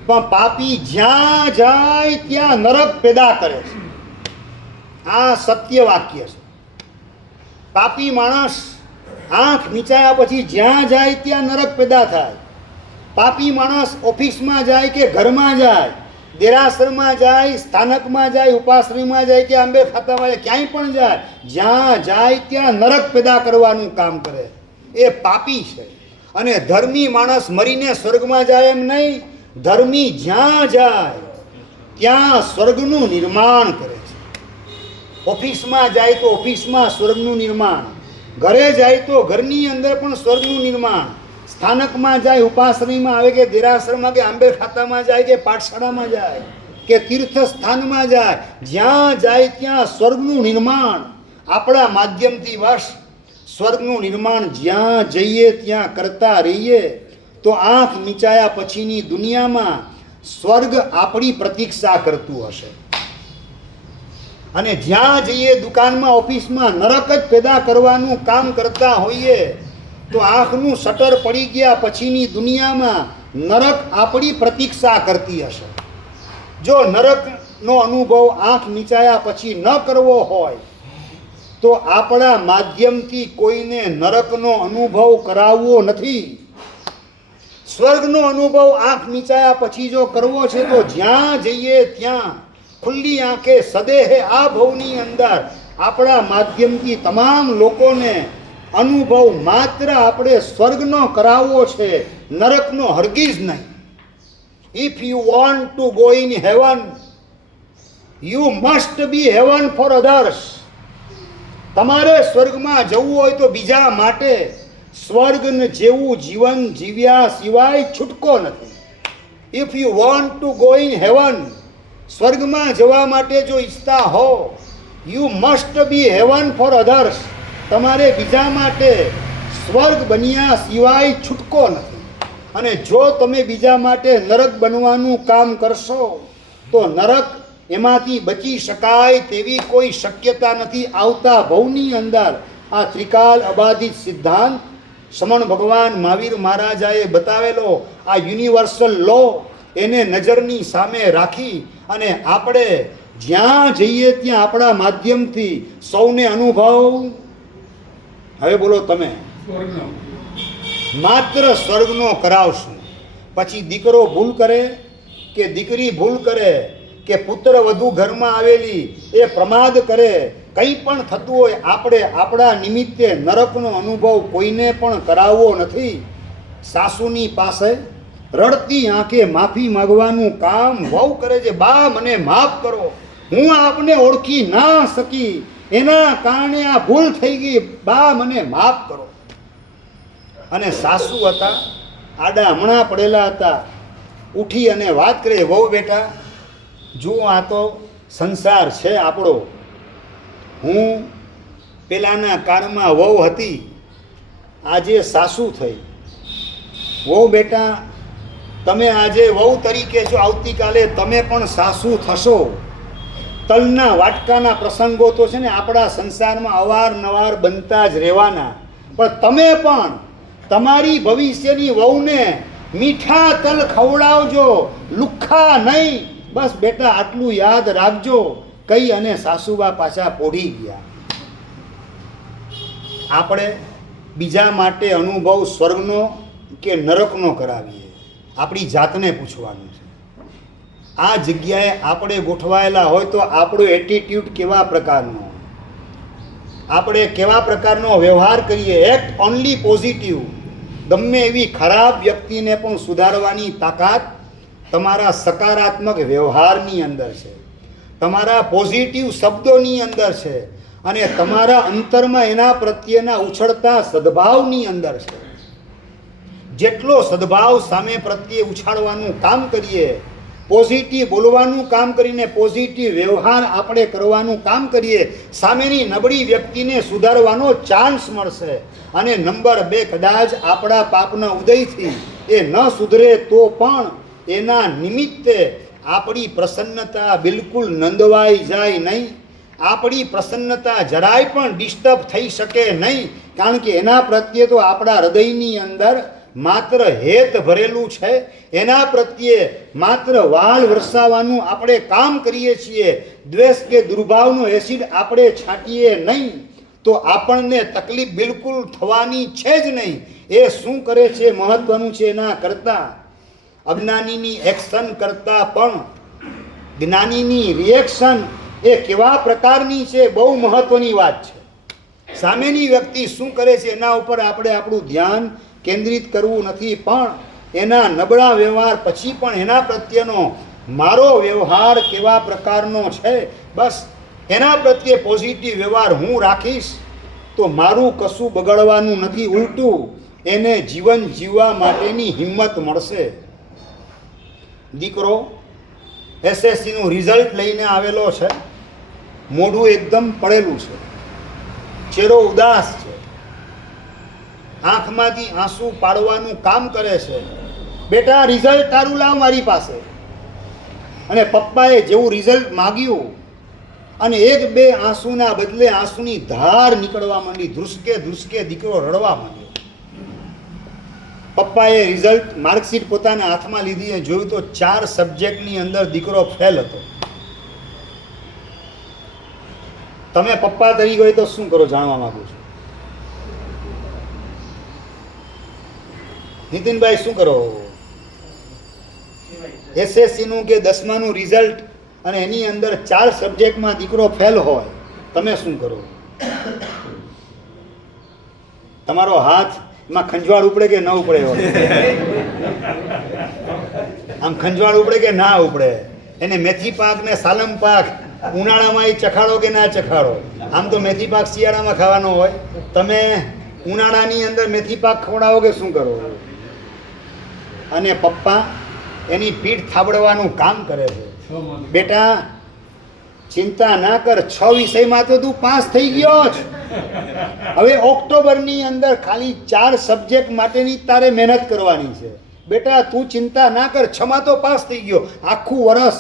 પણ પાપી જ્યાં જાય ત્યાં નરક પેદા કરે છે. આ સત્ય વાક્ય છે. પાપી માણસ આંખ નીચાયા પછી જ્યાં જાય ત્યાં નરક પેદા થાય. પાપી માણસ ઓફિસમાં જાય કે ઘરમાં જાય, દેરાસરમાં જાય, સ્થાનકમાં જાય, ઉપાશ્રયમાં જાય કે આંબે ખાતામાં જાય, ક્યાંય પણ જાય, જ્યાં જાય ત્યાં નરક પેદા કરવાનું કામ કરે. એ પાપી છે. અને ધર્મી માણસ મરીને સ્વર્ગમાં જાય એમ નહીં, ધર્મી જ્યાં જાય ત્યાં સ્વર્ગનું નિર્માણ કરે છે. ઓફિસમાં જાય તો ઓફિસમાં સ્વર્ગનું નિર્માણ, ઘરે જાય તો ઘરની અંદર પણ સ્વર્ગનું નિર્માણ, સ્થાનકમાં જાય, ઉપાશ્રયમાં આવે કે દેરાસરમાં કે આંબે ખાતામાં જાય કે પાઠશાળામાં જાય કે તીર્થ સ્થાનમાં જાય, જ્યાં જાય ત્યાં સ્વર્ગનું નિર્માણ આપણા માધ્યમથી વશ સ્વર્ગનું નિર્માણ જ્યાં જઈએ ત્યાં કરતા રહીએ તો આંખ નીચાયા પછીની દુનિયામાં સ્વર્ગ આપણી પ્રતીક્ષા કરતું હશે. અને જ્યાં જઈએ દુકાનમાં, ઓફિસમાં નરક જ પેદા કરવાનું કામ કરતા હોઈએ તો આંખનું શટર પડી ગયા પછીની દુનિયામાં નરક આપણી પ્રતીક્ષા કરતી હશે. જો નરકનો અનુભવ આંખ નીચાયા પછી ન કરવો હોય તો આપણા માધ્યમથી કોઈને નરકનો અનુભવ કરાવવો નથી. સ્વર્ગનો અનુભવ આંખ નીચાયા પછી જો કરવો છે તો જ્યાં જઈએ ત્યાં ખુલ્લી આંખે સદેહે આ ભવની અંદર આપણા માધ્યમથી તમામ લોકોને અનુભવ માત્ર આપણે સ્વર્ગનો કરાવવો છે, નરકનો હરગીઝ નહીં. If you want to go in heaven you must be heaven for others. તમારે સ્વર્ગમાં જવું હોય તો બીજા માટે સ્વર્ગ જેવું જીવન જીવ્યા સિવાય છૂટકો નથી. If you want to go in heaven, સ્વર્ગમાં જવા માટે જો ઈચ્છતા હો, you must be heaven for others. તમારે બીજા માટે સ્વર્ગ બન્યા સિવાય છૂટકો નથી. અને જો તમે બીજા માટે નરક બનવાનું કામ કરશો તો નરક એમાંથી બચી શકાય તેવી કોઈ શક્યતા નથી. આવતા ભવની અંદર આ ત્રિકાલ અબાધિત સિદ્ધાંત સમણ ભગવાન મહાવીર મહારાજાએ બતાવેલો આ યુનિવર્સલ લો એને નજરની સામે રાખી અને આપણે જ્યાં જઈએ ત્યાં આપણા માધ્યમથી સૌને અનુભવ, હવે બોલો તમે, માત્ર સ્વર્ગનો કરાવશું. પછી દીકરો ભૂલ કરે કે દીકરી ભૂલ કરે કે પુત્ર વધુ ઘરમાં આવેલી એ પ્રમાદ કરે. કંઈ પણ થતું હોય આપણે આપણા નિમિત્તે નરકનો અનુભવ કોઈને પણ કરાવવો નથી. સાસુની પાસે રડતી આંખે માફી માંગવાનું કામ વહુ કરે છે. બા મને માફ કરો, હું આપને ઓળખી ના શકી, એના કારણે આ ભૂલ થઈ ગઈ, બા મને માફ કરો. અને સાસુ હતા આડા હમણાં પડેલા હતા, ઉઠી અને વાત કરે, વહુ બેટા જો આ તો સંસાર છે આપણો, હું પેલાના કાળમાં વહુ હતી, આજે સાસુ થઈ. વહુ બેટા તમે આજે વહુ તરીકે છો, આવતીકાલે તમે પણ સાસુ થશો. તલના વાટકાના પ્રસંગો તો છે ને આપણા સંસારમાં અવારનવાર બનતા જ રહેવાના, પણ તમે પણ તમારી ભવિષ્યની વહુને મીઠા તલ ખવડાવજો, લુખ્ખા નહીં. બસ બેટા આટલું યાદ રાખજો. કઈ અને સાસુબા પાછા પોઢી ગયા. આપણે બીજા માટે અનુભવ સ્વર્ગનો કે નરકનો કરાવીએ, આપણી જાતને પૂછવાનું છે. આ જગ્યાએ આપણે ગોઠવાયેલા હોય તો આપણો એટીટ્યૂડ કેવા પ્રકારનો, આપણે કેવા પ્રકારનો વ્યવહાર કરીએ. Act only positive. ગમે એવી ખરાબ વ્યક્તિને પણ સુધારવાની તાકાત તમારા સકારાત્મક વ્યવહારની અંદર છે, તમારા પોઝિટિવ શબ્દોની અંદર છે, અને તમારા અંતરમાં એના પ્રત્યેના ઉછળતા સદભાવની અંદર છે. જેટલો સદભાવ સામે પ્રત્યે ઉછાળવાનું કામ કરીએ, પોઝિટિવ બોલવાનું કામ કરીને પોઝિટિવ વ્યવહાર આપણે કરવાનું કામ કરીએ, સામેની નબળી વ્યક્તિને સુધારવાનો ચાન્સ મળશે. અને નંબર 2, કદાચ આપણા પાપના ઉદયથી એ ન સુધરે તો પણ એના નિમિત્તે આપણી પ્રસન્નતા બિલકુલ નંદવાઈ જાય નહીં, આપણી પ્રસન્નતા જરાય પણ ડિસ્ટર્બ થઈ શકે નહીં, કારણ કે એના પ્રત્યે તો આપણા હૃદયની અંદર માત્ર હેત ભરેલું છે. એના પ્રત્યે માત્ર વાળ વરસાવવાનું આપણે કામ કરીએ છીએ. દ્વેષ કે દુર્ભાવનો એસિડ આપણે છાંટીએ નહીં તો આપણને તકલીફ બિલકુલ થવાની છે જ નહીં. એ શું કરે છે મહત્વનું છે, એના કરતાં અજ્ઞાનીની એક્શન કરતાં પણ જ્ઞાનીની રિએક્શન એ કેવા પ્રકારની છે, બહુ મહત્વની વાત છે. સામેની વ્યક્તિ શું કરે છે એના ઉપર આપણે આપણું ધ્યાન કેન્દ્રિત કરવું નથી, પણ એના નબળા વ્યવહાર પછી પણ એના પ્રત્યેનો મારો વ્યવહાર કેવા પ્રકારનો છે, બસ એના પ્રત્યે પોઝિટિવ વ્યવહાર હું રાખીશ તો મારું કશું બગડવાનું નથી, ઉલટું એને જીવન જીવવા માટેની હિંમત મળશે. દીકરો એસએસસીનું રિઝલ્ટ લઈને આવેલો છે, મોઢું એકદમ પડેલું છે, ચહેરો ઉદાસ છે, આંખમાંથી આંસુ પાડવાનું કામ કરે છે. બેટા રિઝલ્ટ તારું લાવ મારી પાસે. અને પપ્પાએ જેવું રિઝલ્ટ માગ્યું અને 1-2 આંસુના બદલે આંસુની ધાર નીકળવા માંડી, ધ્રુસકે ધ્રુસકે દીકરો રડવા માંડ્યો. પપ્પાએ રિઝલ્ટ માર્કશીટ પોતાના હાથમાં લીધી અને જોયું તો 4 સબ્જેક્ટની અંદર દીકરો ફેલ હતો. તમે પપ્પા તરીકે હોય તો શું કરો જાણવા માંગુ છું? નીતિનભાઈ શું કરો? એસએસસીનું કે 10માનું રિઝલ્ટ અને એની અંદર 4 સબ્જેક્ટમાં દીકરો ફેલ હોય, તમે શું કરો? તમારો હાથ એમાં ખંજવાળ ઉપડે કે ન ઉપડે? આમ ખંજવાળ ઉપડે કે ના ઉપડે? એને મેથી પાક ને સાલમ પાક ઉનાળામાં એ ચખાડો કે ના ચખાડો? આમ તો મેથી પાક શિયાળામાં ખાવાનો હોય, તમે ઉનાળાની અંદર મેથી પાક ખવડાવો કે શું કરો? અને પપ્પા એની પીઠ થાબડવાનું કામ કરે છે. બેટા ચિંતા ના કર, 6 વિષયમાં તો તું પાસ થઈ ગયો જ. હવે ઓક્ટોબરની અંદર ખાલી 4 સબ્જેક્ટ માટેની તારે મહેનત કરવાની છે. બેટા તું ચિંતા ના કર, 6માં તો પાસ થઈ ગયો. આખું વર્ષ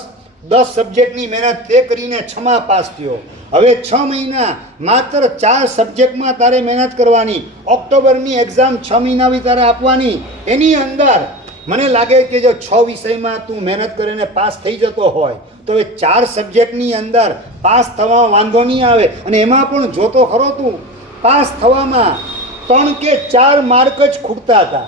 10 સબ્જેક્ટની મહેનત તે કરીને 6માં પાસ થયો. હવે 6 મહિના માત્ર 4 સબ્જેક્ટમાં તારે મહેનત કરવાની. ઓક્ટોબરની એક્ઝામ 6 મહિનાની તારે આપવાની. એની અંદર મને લાગે કે જો 6 વિષયમાં તું મહેનત કરીને પાસ થઈ જતો હોય તો એ 4 સબ્જેક્ટની અંદર પાસ થવામાં વાંધો નહીં આવે. અને એમાં પણ જોતો ખરો તું, પાસ થવામાં 3 કે 4 માર્ક જ ખૂટતા હતા.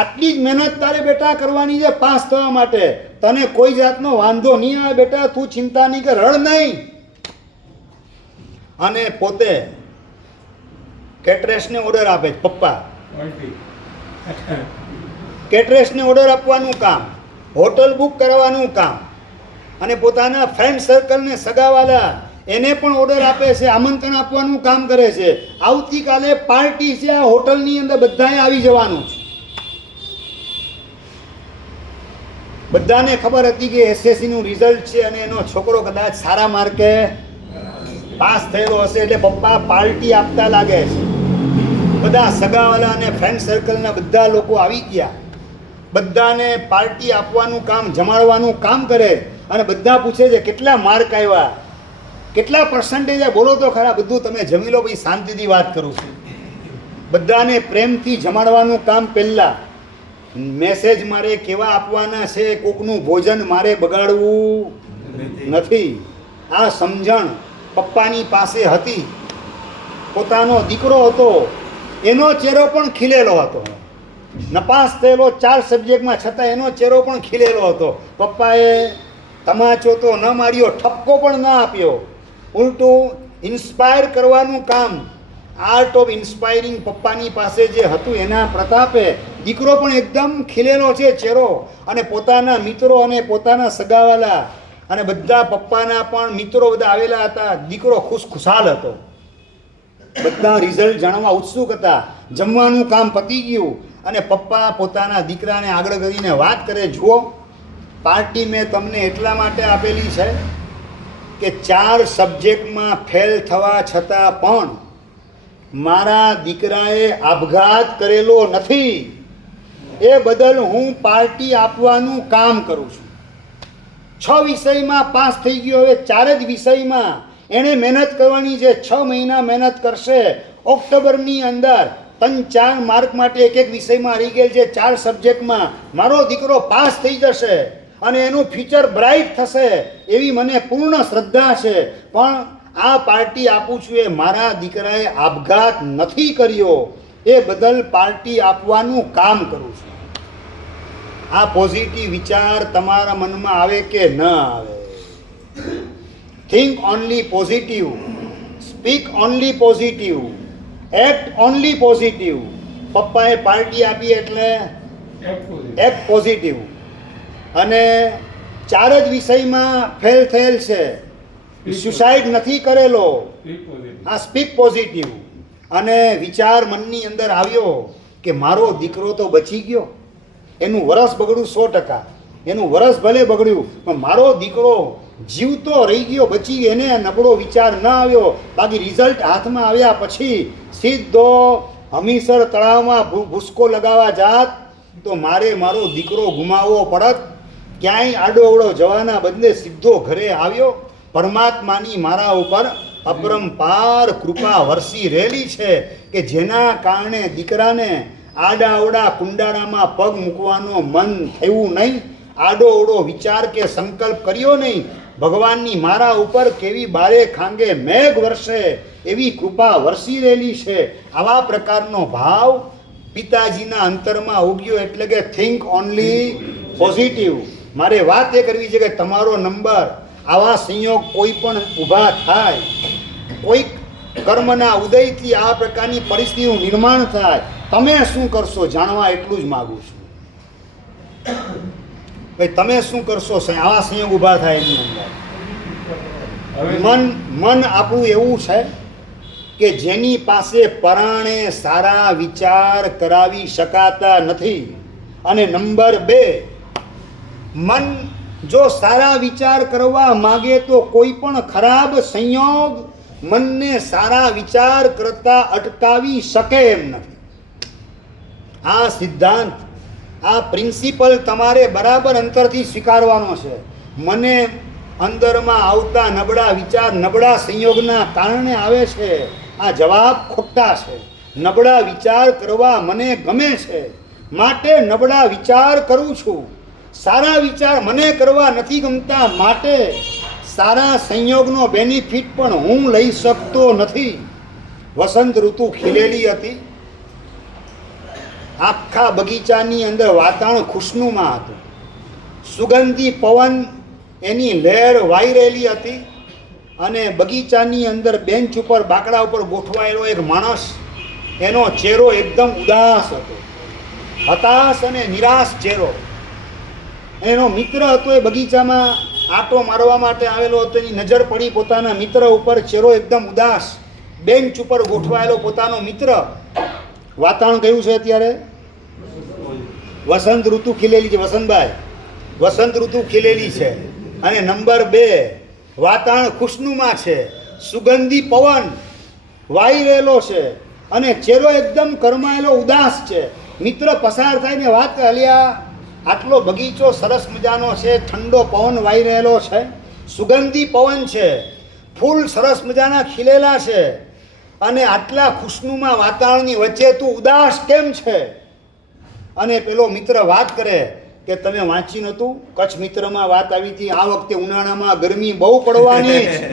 આટલી જ મહેનત તારે બેટા કરવાની છે પાસ થવા માટે. તને કોઈ જાતનો વાંધો નહીં આવે બેટા, તું ચિંતા નહીં કર, રડ નહીં. અને પોતે કેટરેસને ઓર્ડર આપે છે પપ્પા. કેટરેસને ઓર્ડર આપવાનું કામ, હોટલ બુક કરવાનું કામ, અને પોતાના ફ્રેન્ડ સર્કલને સગાવાલા એને પણ ઓર્ડર આપે છે, આમંત્રણ આપવાનું કામ કરે છે. આવતીકાલે પાર્ટી છે, આ હોટલની અંદર બધાએ આવી જવાનું છે. બધાને ખબર હતી કે એસએસસીનું રિઝલ્ટ છે અને એનો છોકરો કદાચ સારા માર્કે પાસ થયેલો હશે, એટલે પપ્પા પાર્ટી આપતા લાગે છે. બધા સગાવાલા અને ફ્રેન્ડ સર્કલના બધા લોકો આવી ગયા. બધાને પાર્ટી આપવાનું કામ, જમાડવાનું કામ કરે. અને બધા પૂછે છે કેટલા માર્ક આવ્યા, કેટલા પર્સન્ટેજ, બોલો તો ખરા. બધું તમે જમી લો, ભાઈ શાંતિથી વાત કરું છું. બધાને પ્રેમથી જમાડવાનું કામ. પહેલાં મેસેજ મારે કેવા આપવાના છે, કોકનું ભોજન મારે બગાડવું નથી. આ સમજણ પપ્પાની પાસે હતી. પોતાનો દીકરો હતો, એનો ચહેરો પણ ખીલેલો હતો. નપાસ થયેલો 4 સબ્જેક્ટમાં, છતાં એનો ચહેરો પણ ખીલેલો હતો. પપ્પાએ તમાચો તો ન માર્યો, ઠપકો પણ ન આપ્યો, ઉલટું ઇન્સ્પાયર કરવાનું કામ, આર્ટ ઓફ ઇન્સ્પાયરિંગ પપ્પાની પાસે જે હતું એના પ્રતાપે દીકરો પણ એકદમ ખીલેલો છે ચહેરો. અને પોતાના મિત્રો અને પોતાના સગાવાલા અને બધા પપ્પાના પણ મિત્રો બધા આવેલા હતા. દીકરો ખુશખુશાલ હતો. બધા રિઝલ્ટ જાણવા ઉત્સુક હતા. જમવાનું કામ પતી ગયું અને પપ્પા પોતાના દીકરાને આગળ કરીને વાત કરે, જુઓ પાર્ટી મેં તમને એટલા માટે આપેલી છે કે 4 સબ્જેક્ટમાં ફેલ થવા છતાં પણ મારા દીકરાએ આપઘાત કરેલો નથી. એ બદલ હું પાર્ટી આપવાનું કામ કરું છું. 6 વિષયમાં પાસ થઈ ગયો, હવે 4 જ વિષયમાં એણે મહેનત કરવાની છે. 6 મહિના મહેનત કરશે. ઓક્ટોબરની અંદર 3-4 માર્ક માટે એક વિષયમાં રહી ગયેલ છે. 4 સબ્જેક્ટમાં મારો દીકરો પાસ થઈ જશે અને એનું ફ્યુચર બ્રાઇટ થશે એવી મને પૂર્ણ શ્રદ્ધા છે. પણ આ પાર્ટી આપું છું એ મારા દીકરાએ આપઘાત નથી કર્યો, એ બદલ પાર્ટી આપવાનું કામ કરું છું. આ પોઝિટિવ વિચાર તમારા મનમાં આવે કે ન આવે? Think only positive, speak only positive, act only positive. પપ્પાએ પાર્ટી આપી એટલે એક્ટ પોઝિટિવ. અને 4 જ વિષયમાં ફેલ થયેલ છે, સુસાઇડ નથી કરેલો, આ સ્પીક પોઝિટિવ. અને વિચાર મનની અંદર આવ્યો કે મારો દીકરો તો બચી ગયો. એનું વરસ બગડ્યું 100%, એનું વરસ ભલે બગડ્યું પણ મારો દીકરો જીવતો રહી ગયો, બચી. એને નબળો વિચાર ન આવ્યો. બાકી રિઝલ્ટ હાથમાં આવ્યા પછી સીધો હમીસર તળાવમાં ભૂસકો લગાવવા જાત તો મારે મારો દીકરો ગુમાવવો પડત. ક્યાંય આડો અવળો જવાના બદલે સીધો ઘરે આવ્યો. પરમાત્માની મારા ઉપર અપરંપાર કૃપા વરસી રહેલી છે કે જેના કારણે દીકરાને આડા અવડા કુંડાળામાં પગ મૂકવાનો મન થયું નહીં, આડો અવડો વિચાર કે સંકલ્પ કર્યો નહીં. ભગવાનની મારા ઉપર કેવી બારે ખાંગે મેઘ વરસે એવી કૃપા વરસી રહેલી છે. આવા પ્રકારનો ભાવ પિતાજીના અંતરમાં ઉગ્યો. એટલે કે થિંક ઓનલી પોઝિટિવ. મારે વાત એ કરવી છે કે તમારો નંબર, આવા સંયોગ કોઈ પણ ઊભા થાય, કોઈક કર્મના ઉદયથી આ પ્રકારની પરિસ્થિતિનું નિર્માણ થાય, તમે શું કરશો જાણવા એટલું જ માગું છું. ભાઈ તમે શું કરશો આવા સંયોગ ઊભા થાય એની અંદર? મન આપણું એવું છે કે જેની પાસે પરાણે સારા વિચાર કરાવી શકાતા નથી. અને નંબર 2, મન જો સારા વિચાર કરવા માગે તો કોઈ પણ ખરાબ સંયોગ મનને સારા વિચાર કરતા અટકાવી શકે એમ નથી. આ સિદ્ધાંત, આ પ્રિન્સિપલ તમારે બરાબર અંતરથી સ્વીકારવાનો છે. મને અંદરમાં આવતા નબળા વિચાર, નબળા સંયોગના કારણે આવે છે. આ જવાબ ખોટા છે. નબળા વિચાર કરવા મને ગમે છે, માટે નબળા વિચાર કરું છું. સારા વિચાર મને કરવા નથી ગમતા, માટે સારા સંયોગનો બેનિફિટ પણ હું લઈ શકતો નથી. વસંત ઋતુ ખીલેલી હતી. આખા બગીચાની અંદર વાતાવરણ ખુશનુમા હતું. સુગંધી પવન એની લહેર વાઈ રહેલી હતી અને બગીચાની અંદર બેન્ચ ઉપર બાકડા ઉપર ગોઠવાયેલો એક માણસ, એનો ચહેરો એકદમ ઉદાસ હતો, હતાશ અને નિરાશ ચહેરો. એનો મિત્ર હતો એ બગીચામાં આંટો મારવા માટે આવેલો હતો. એની નજર પડી પોતાના મિત્ર ઉપર, ચહેરો એકદમ ઉદાસ, બેન્ચ ઉપર ગોઠવાયેલો પોતાનો મિત્ર. વાતાવરણ કયું છે અત્યારે? વસંત ઋતુ ખીલેલી છે. વસંતભાઈ, વસંત ઋતુ ખીલેલી છે. અને નંબર 2, વાતાવરણ ખુશનુમા છે, સુગંધી પવન વાઈ રહેલો છે અને ચહેરો એકદમ કરમાયેલો ઉદાસ છે. મિત્ર પસાર થઈને વાત કરે, અલિયા આટલો બગીચો સરસ મજાનો છે, ઠંડો પવન વાઈ રહેલો છે, સુગંધી પવન છે, ફૂલ સરસ મજાના ખીલેલા છે અને આટલા ખુશનુમા વાતાવરણની વચ્ચે તું ઉદાસ કેમ છે? અને પેલો મિત્ર વાત કરે કે તમે વાંચી નહોતું? કચ્છ મિત્રમાં વાત આવી હતી, આ વખતે ઉનાળામાં ગરમી બહુ પડવાની છે,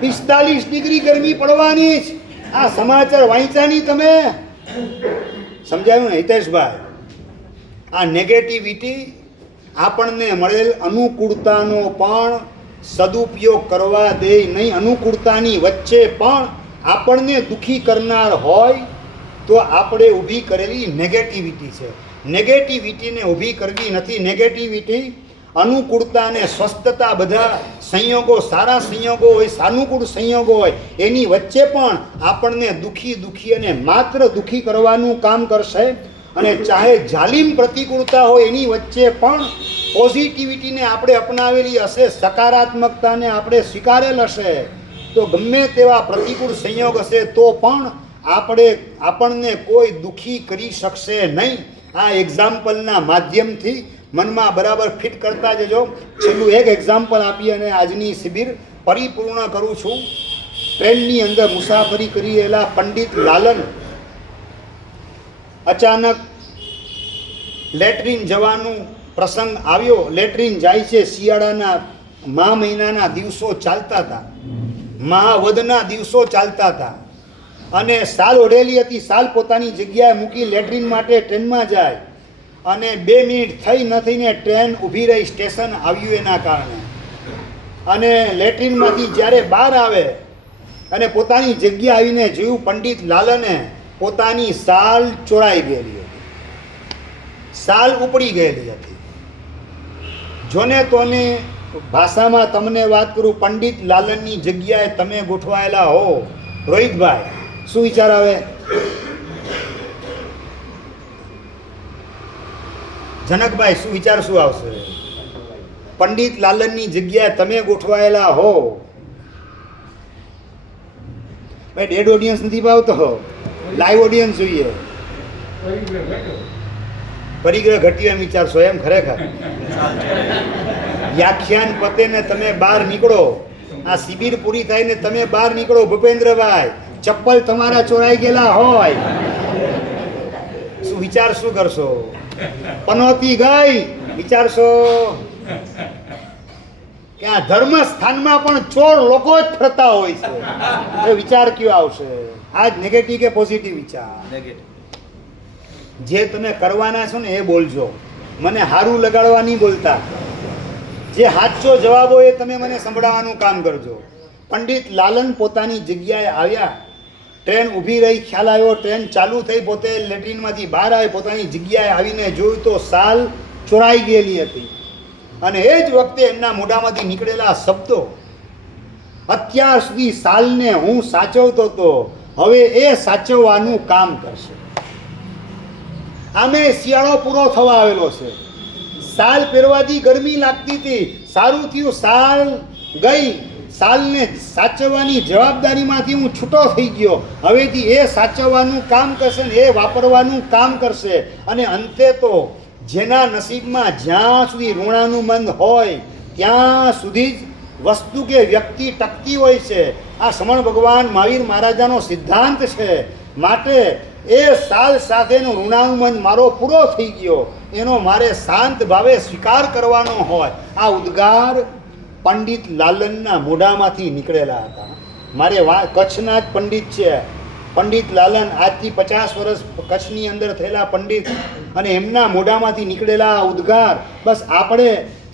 45 ડિગ્રી ગરમી પડવાની છે. આ સમાચાર વાંચ્યા નહીં તમે? સમજાયું ને હિતેશભાઈ? આ નેગેટિવિટી આપણને મળેલ અનુકૂળતાનો પણ સદુપયોગ કરવા દે નહીં. અનુકૂળતાની વચ્ચે પણ આપણને દુઃખી કરનાર હોય તો આપણે ઊભી કરેલી નેગેટિવિટી છે. નેગેટિવિટીને ઊભી કરવી નથી. નેગેટિવિટી, અનુકૂળતા અને સ્વસ્થતા, બધા સંયોગો, સારા સંયોગો હોય, સાનુકૂળ સંયોગો હોય, એની વચ્ચે પણ આપણને દુઃખી અને માત્ર દુઃખી કરવાનું કામ કરશે. અને ચાહે જાલિમ પ્રતિકૂળતા હોય એની વચ્ચે પણ પોઝિટિવિટીને આપણે અપનાવેલી હશે, સકારાત્મકતાને આપણે સ્વીકારેલ હશે, તો ગમે તેવા પ્રતિકૂળ સંયોગ હશે તો પણ આપણને કોઈ દુઃખી કરી શકશે નહીં. આ એક્ઝામ્પલના માધ્યમથી મનમાં બરાબર ફિટ કરતા જજો. છેલ્લું એક એક્ઝામ્પલ આપી અને આજની શિબિર પરિપૂર્ણ કરું છું. ટ્રેનની અંદર મુસાફરી કરી રહેલા પંડિત લાલન અચાનક લેટ્રિન જવાનું પ્રસંગ આવ્યો. લેટ્રિન જાય છે. શિયાળાના મહા મહિનાના દિવસો ચાલતા હતા, મહાવદના દિવસો ચાલતા હતા અને સાલ ઓઢેલી હતી. સાલ પોતાની જગ્યાએ મૂકી લેટ્રિન માટે ટ્રેનમાં જાય અને 2 મિનિટ થઈ ન થઈને ટ્રેન ઊભી રહી. સ્ટેશન આવ્યું એના કારણે. અને લેટ્રિનમાંથી જ્યારે બહાર આવે અને પોતાની જગ્યા આવીને જોયું, પંડિત લાલને પોતાની સાલ ચોરાઈ ગયેલી હતી, સાલ ઉપડી ગયેલી હતી. જોને તોને ભાષામાં તમને વાત કરું, પંડિત લાલનની જગ્યાએ તમે ગોઠવાયેલા હો, રોહિતભાઈ, શું વિચાર આવે? જનકભાઈ, શું વિચાર શું આવશે? પંડિત લાલનની જગ્યાએ તમે ગોઠવાયેલા હો. ભાઈ, ડેડ ઓડિયન્સ નથી ભાવતો, લાઈવ ઓડિયન્સ જોઈએ. પરિગ્રહ ઘટ્યો એમ વિચારશો એમ? ખરેખર વ્યાખ્યાન પતે ને તમે બહાર નીકળો, આ શિબિર પૂરી થાય ને તમે બહાર નીકળો, ભૂપેન્દ્રભાઈ, ચપ્પલ તમારા ચોરાઈ ગયેલા હોય, શું વિચાર શું કરશો? પનોતી ગઈ, વિચારશો કે આ ધર્મ સ્થાનમાં પણ ચોર લોકો જ ફરતા હોય છે. એ વિચાર કયો આવશે? આ જ નેગેટિવ કે પોઝિટિવ વિચાર? જે તમે કરવાના છો ને એ બોલજો, મને હારું લગાડવા નહીં બોલતા. જે સાચો જવાબ હોય એ તમે મને સંભળાવવાનું કામ કરજો. પંડિત લાલન પોતાની જગ્યાએ આવ્યા, ટ્રેન ઊભી રહી, ખ્યાલ આવ્યો, ટ્રેન ચાલુ થઈ, પોતે લેટ્રિનમાંથી બહાર આવે, પોતાની જગ્યાએ આવીને જોયું તો સાલ ચોરાઈ ગયેલી હતી. અને એ જ વખતે એમના મોઢામાંથી નીકળેલા શબ્દો, અત્યાર સુધી સાલને હું સાચવતો હતો, હવે એ સાચવવાનું કામ કરશે. આમે શિયાળો પૂરો થવા આવેલો છે. સાલ પહેરવાથી ગરમી લાગતી હતી, સારું થયું સાલ ગઈ. સાલને સાચવવાની જવાબદારીમાંથી હું છૂટો થઈ ગયો. હવેથી એ સાચવવાનું કામ કરશે ને એ વાપરવાનું કામ કરશે. અને અંતે તો જેના નસીબમાં જ્યાં સુધી ઋણાનુબંધ હોય ત્યાં સુધી જ વસ્તુ કે વ્યક્તિ ટકતી હોય છે. આ સમણ ભગવાન મહાવીર મહારાજાનો સિદ્ધાંત છે. માટે એ સાલ સાથેનો ઋણાનુબંધ મારો પૂરો થઈ ગયો, એનો મારે શાંત ભાવે સ્વીકાર કરવાનો હોય. આ ઉદ્ગાર પંડિત લાલનના મોઢામાંથી નીકળેલા હતા. મારે કચ્છના જ પંડિત છે, પંડિત લાલન આજથી 50 વર્ષ કચ્છની અંદર થયેલા પંડિત અને એમના મોઢામાંથી નીકળેલા આ ઉદ્ગાર, બસ આપણે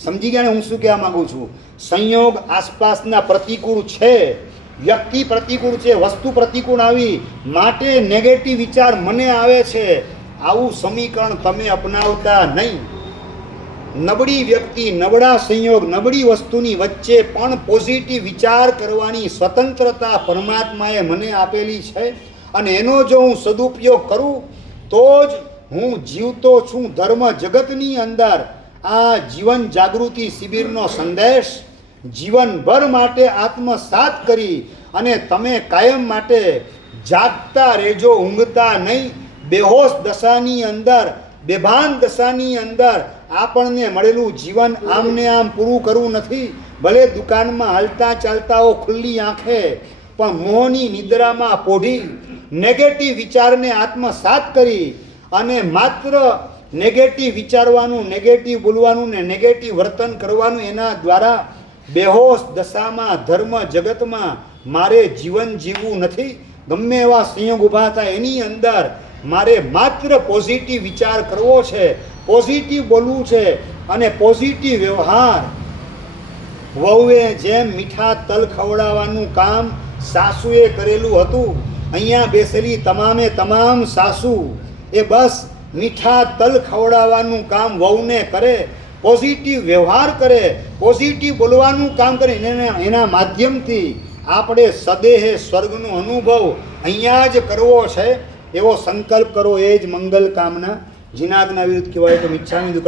સમજી ગયા ને હું શું કહેવા માગું છું. સંયોગ આસપાસના પ્રતિકૂળ છે, વ્યક્તિ પ્રતિકૂળ છે, વસ્તુ પ્રતિકૂળ આવી માટે નેગેટિવ વિચાર મને આવે છે, આવું સમીકરણ તમે અપનાવતા નહીં. નબળી વ્યક્તિ, નબળા સંયોગ, નબળી વસ્તુની વચ્ચે પણ પોઝિટિવ વિચાર કરવાની સ્વતંત્રતા પરમાત્માએ મને આપેલી છે અને એનો જો હું સદુપયોગ કરું તો જ હું જીવતો છું. ધર્મ જગતની અંદર આ જીવન જાગૃતિ શિબિરનો સંદેશ જીવનભર માટે આત્મસાત કરી અને તમે કાયમ માટે જાગતા રહેજો, ઊંઘતા નહીં. બેહોશ દશાની અંદર, બેભાન દશાની અંદર આપણને મળેલું જીવન આમને આમ પૂરું કરવું નથી. ભલે દુકાનમાં હાલતા ચાલતાઓ ખુલ્લી આંખે પણ મોહની નિદ્રામાં પોઢી નેગેટિવ વિચારને આત્મસાત કરી અને માત્ર નેગેટિવ વિચારવાનું, નેગેટિવ બોલવાનું ને નેગેટિવ વર્તન કરવાનું, એના દ્વારા બેહોશ દશામાં ધર્મ જગતમાં મારે જીવન જીવવું નથી. ગમે એવા સંયોગ ઊભા થાય એની અંદર મારે માત્ર પોઝિટિવ વિચાર કરવો છે, પોઝિટિવ બોલવું છે અને પોઝિટિવ વ્યવહાર. વહુએ જેમ મીઠા તલ ખવડાવવાનું કામ સાસુએ કરેલું હતું, અહીંયા બેસેલી તમામે તમામ સાસુ એ બસ મીઠા તલ ખવડાવવાનું કામ વહુને કરે, પોઝિટિવ વ્યવહાર કરે, પોઝિટિવ બોલવાનું કામ કરે. એના માધ્યમથી આપણે સદેહે સ્વર્ગનો અનુભવ અહીંયા જ કરવો છે એવો સંકલ્પ કરો. એ જ મંગલ કામના. જીનાદના વિરુદ્ધ કહેવાય તો મિચ્છામી દુક્કડમ.